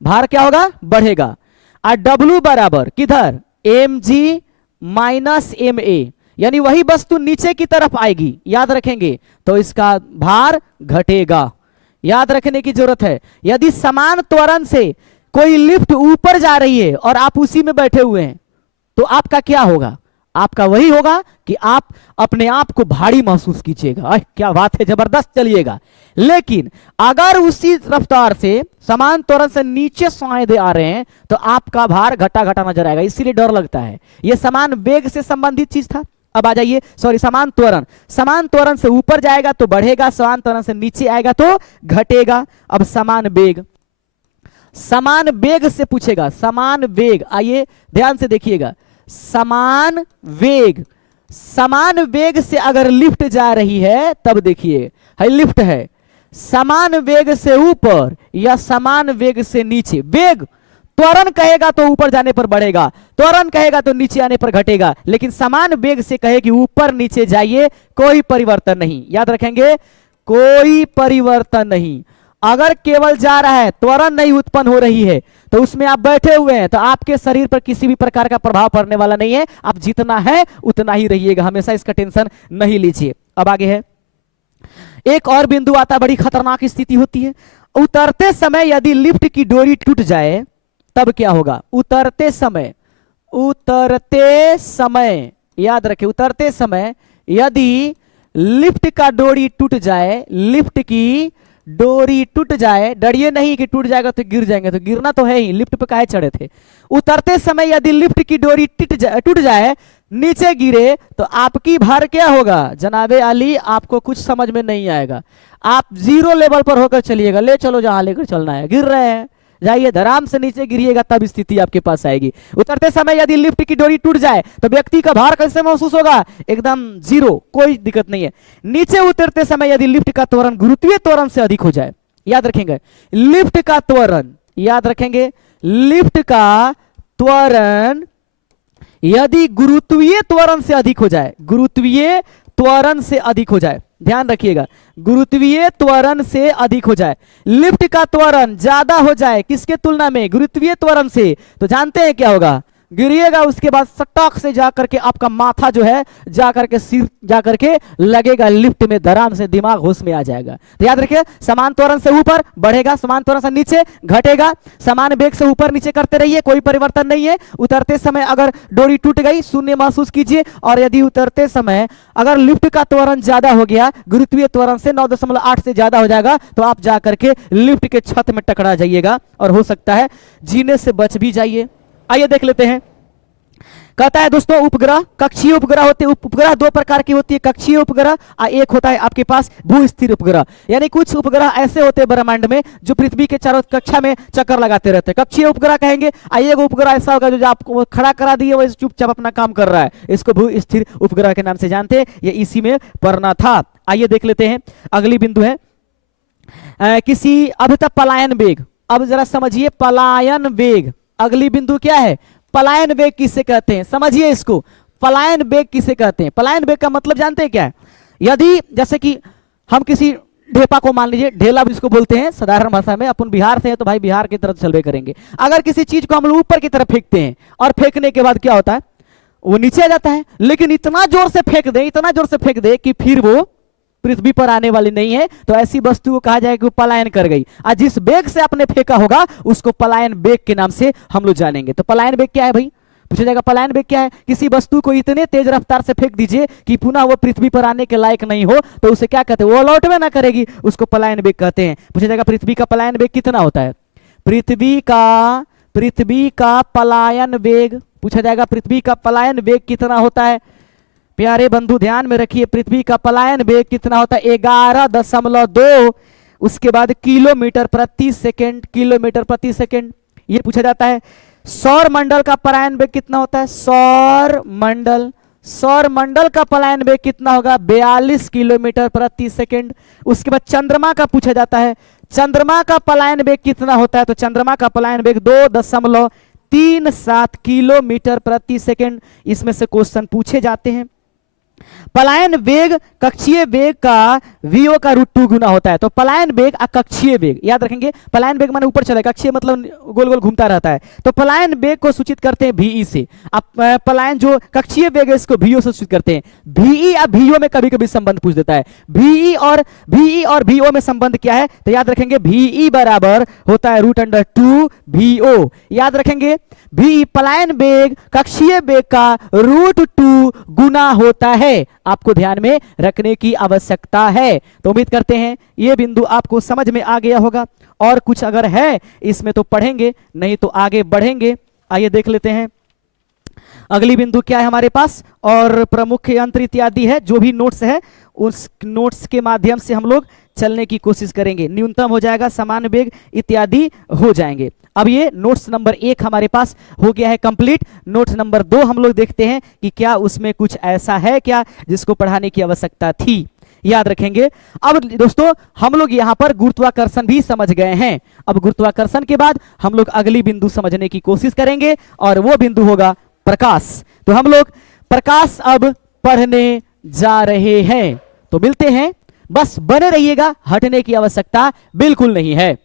भार क्या होगा? बढ़ेगा। और W बराबर किधर? mg माइनस ma, यानी वही वस्तु नीचे की तरफ आएगी, याद रखेंगे, तो इसका भार घटेगा। याद रखने की जरूरत है। यदि समान त्वरण से कोई लिफ्ट ऊपर जा रही है और आप उसी में बैठे हुए हैं तो आपका क्या होगा? आपका वही होगा कि आप अपने आप को भारी महसूस कीजिएगा, क्या बात है, जबरदस्त चलिएगा। लेकिन अगर उसी रफ्तार से समान त्वरण से नीचे स्वायदे आ रहे हैं तो आपका भार घटा घटा नजर आएगा, इसीलिए डर लगता है। यह समान वेग से संबंधित चीज था। अब आ जाइए, सॉरी, समान त्वरण। समान त्वरण से ऊपर जाएगा तो बढ़ेगा, समान त्वरण से नीचे आएगा तो घटेगा। अब समान वेग, समान वेग से पूछेगा, समान वेग, आइए ध्यान से देखिएगा। समान वेग, समान वेग से अगर लिफ्ट जा रही है तब देखिए, है लिफ्ट है, समान वेग से ऊपर या समान वेग से नीचे। वेग त्वरण कहेगा तो ऊपर जाने पर बढ़ेगा, त्वरण कहेगा तो नीचे आने पर घटेगा, लेकिन समान वेग से कहे कि ऊपर नीचे जाइए, कोई परिवर्तन नहीं। याद रखेंगे, कोई परिवर्तन नहीं। अगर केवल जा रहा है, त्वरण नहीं उत्पन्न हो रही है, तो उसमें आप बैठे हुए हैं तो आपके शरीर पर किसी भी प्रकार का प्रभाव पड़ने वाला नहीं है। आप जितना है उतना ही रहिएगा, हमेशा इसका टेंशन नहीं लीजिए। अब आगे है, एक और बिंदु आता, बड़ी खतरनाक स्थिति होती है। उतरते समय यदि लिफ्ट की डोरी टूट जाए तब क्या होगा? उतरते समय, उतरते समय, याद रखें, उतरते समय यदि लिफ्ट का डोरी टूट जाए, लिफ्ट की डोरी टूट जाए, डरिए नहीं कि टूट जाएगा तो गिर जाएंगे, तो गिरना तो है ही, लिफ्ट पे काहे चढ़े थे। उतरते समय यदि लिफ्ट की डोरी टूट जाए, नीचे गिरे तो आपकी भार क्या होगा? जनाबे अली, आपको कुछ समझ में नहीं आएगा। आप 0 लेवल पर होकर चलिएगा, ले चलो जहां लेकर चलना है। गिर रहे हैं, जाइए आराम से नीचे गिरिएगा, तब स्थिति आपके पास आएगी। उतरते समय यदि लिफ्ट की डोरी टूट जाए तो व्यक्ति का भार कैसे महसूस होगा? एकदम 0, कोई दिक्कत नहीं है। नीचे उतरते समय यदि लिफ्ट का त्वरण गुरुत्वीय त्वरण से अधिक हो जाए, याद रखेंगे, लिफ्ट का त्वरण, याद रखेंगे, लिफ्ट का त्वरण यदि गुरुत्वीय त्वरण से अधिक हो जाए, गुरुत्वीय त्वरण से अधिक हो जाए, ध्यान रखिएगा, गुरुत्वीय त्वरण से अधिक हो जाए, लिफ्ट का त्वरण ज्यादा हो जाए, किसके तुलना में? गुरुत्वीय त्वरण से, तो जानते हैं क्या होगा? गिरिएगा, उसके बाद सटक से जाकर के आपका माथा जो है जाकर के सिर जाकर के लगेगा लिफ्ट में, धड़ाम से दिमाग होश में आ जाएगा। तो याद रखिए, समान त्वरण से ऊपर बढ़ेगा, समान त्वरण से नीचे घटेगा, समान वेग से ऊपर नीचे करते रहिए, कोई परिवर्तन नहीं है। उतरते समय अगर डोरी टूट गई शून्य महसूस कीजिए, और यदि उतरते समय अगर लिफ्ट का त्वरण ज्यादा हो गया, गुरुत्वीय त्वरण से 9.8 से ज्यादा हो जाएगा, तो आप जाकर के लिफ्ट के छत में टकरा जाइएगा और हो सकता है जीने से बच भी जाइए। आइए देख लेते हैं। कहता है दोस्तों, उपग्रह, कक्षीय उपग्रह होते हैं। उपग्रह दो प्रकार की होती है, कक्षीय उपग्रह और एक होता है आपके पास भू स्थिर उपग्रह। यानी कुछ उपग्रह ऐसे होते हैं ब्रह्मांड में जो पृथ्वी के चारों कक्षा में चक्कर लगाते रहते हैं, कक्षीय उपग्रह कहेंगे। एक उपग्रह ऐसा होगा जो आपको खड़ा करा दिए, वो चुपचाप अपना काम कर रहा है, इसको भू स्थिर उपग्रह के नाम से जानते हैं। ये इसी में पढ़ना था। आइए देख लेते हैं, अगली बिंदु है किसी अब तक पलायन वेग। अब जरा समझिए पलायन वेग, अगली बिंदु क्या है, पलायन वेग किसे कहते हैं, समझिए इसको। पलायन वेग किसे कहते हैं? पलायन वेग का मतलब जानते हैं क्या है? यदि जैसे कि हम किसी ढेपा को, मान लीजिए ढेला जिसको बोलते हैं साधारण भाषा में, अपन बिहार से हैं तो भाई बिहार की तरफ चलवे करेंगे। अगर किसी चीज को हम लोग ऊपर की तरफ फेंकते हैं और फेंकने के बाद क्या होता है, वो नीचे आ जाता है, लेकिन इतना जोर से फेंक दे, इतना जोर से फेंक दे कि फिर वो पृथ्वी पर आने वाली नहीं है, तो ऐसी वस्तु को कहा जाए कि वो पलायन कर गई। और जिस वेग से आपने फेंका होगा उसको पलायन वेग के नाम से हम लोग जानेंगे। तो पलायन वेग क्या है भाई, पूछा जाएगा पलायन वेग क्या है? किसी वस्तु को इतने तेज रफ्तार से फेंक दीजिए कि पुनः वो पृथ्वी पर आने के लायक नहीं हो, तो उसे क्या कहते हैं, वो लौट में ना करेगी, उसको पलायन वेग कहते हैं। पूछा जाएगा पृथ्वी का पलायन वेग कितना होता है? पृथ्वी का पलायन वेग, पूछा जाएगा पृथ्वी का पलायन वेग कितना होता है? प्यारे बंधु ध्यान में रखिए, पृथ्वी का पलायन वेग कितना होता है? 11.2, उसके बाद किलोमीटर प्रति सेकंड, किलोमीटर प्रति सेकंड। ये पूछा जाता है। सौर मंडल का पलायन वेग कितना होता है? सौर मंडल का पलायन वेग कितना होगा? 42 किलोमीटर प्रति सेकंड। उसके बाद चंद्रमा का पूछा जाता है, चंद्रमा का पलायन वेग कितना होता है? तो चंद्रमा का पलायन वेग 2.37 किलोमीटर प्रति सेकंड। इसमें से क्वेश्चन पूछे जाते हैं। पलायन वेग कक्षीय वेग का VO का √2 गुना होता है। तो पलायन वेग और कक्षीय वेग याद रखेंगे, पलायन वेग माने ऊपर चले, कक्षीय मतलब गोल गोल घूमता रहता है। तो पलायन वेग को सूचित करते हैं VE से। अब पलायन जो कक्षीय वेग है इसको VO से सूचित करते हैं। VE और VO में कभी कभी संबंध पूछ देता है। VE और VO में संबंध क्या है? तो याद रखेंगे VE बराबर होता है √2 VO। याद रखेंगे VE पलायन वेग कक्षीय वेग का √2 गुना होता है, आपको ध्यान में रखने की आवश्यकता है। तो उम्मीद करते हैं ये बिंदु आपको समझ में आ गया होगा। और कुछ अगर है इसमें तो पढ़ेंगे, नहीं तो आगे बढ़ेंगे। आइए देख लेते हैं अगली बिंदु क्या है हमारे पास, और प्रमुख यंत्र इत्यादि है। जो भी नोट्स है उस नोट्स के माध्यम से हम लोग चलने की कोशिश करेंगे, न्यूनतम हो जाएगा, समान वेग इत्यादि हो जाएंगे। अब ये नोट्स नंबर 1 हमारे पास हो गया है कंप्लीट। नोट्स नंबर 2 हम लोग देखते हैं कि क्या उसमें कुछ ऐसा है क्या जिसको पढ़ाने की आवश्यकता थी। याद रखेंगे। अब दोस्तों हम लोग यहाँ पर गुरुत्वाकर्षण भी समझ गए हैं। अब गुरुत्वाकर्षण के बाद हम लोग अगली बिंदु समझने की कोशिश करेंगे, और वो बिंदु होगा प्रकाश। तो हम लोग प्रकाश अब पढ़ने जा रहे हैं। तो मिलते हैं, बस बने रहिएगा, हटने की आवश्यकता बिल्कुल नहीं है।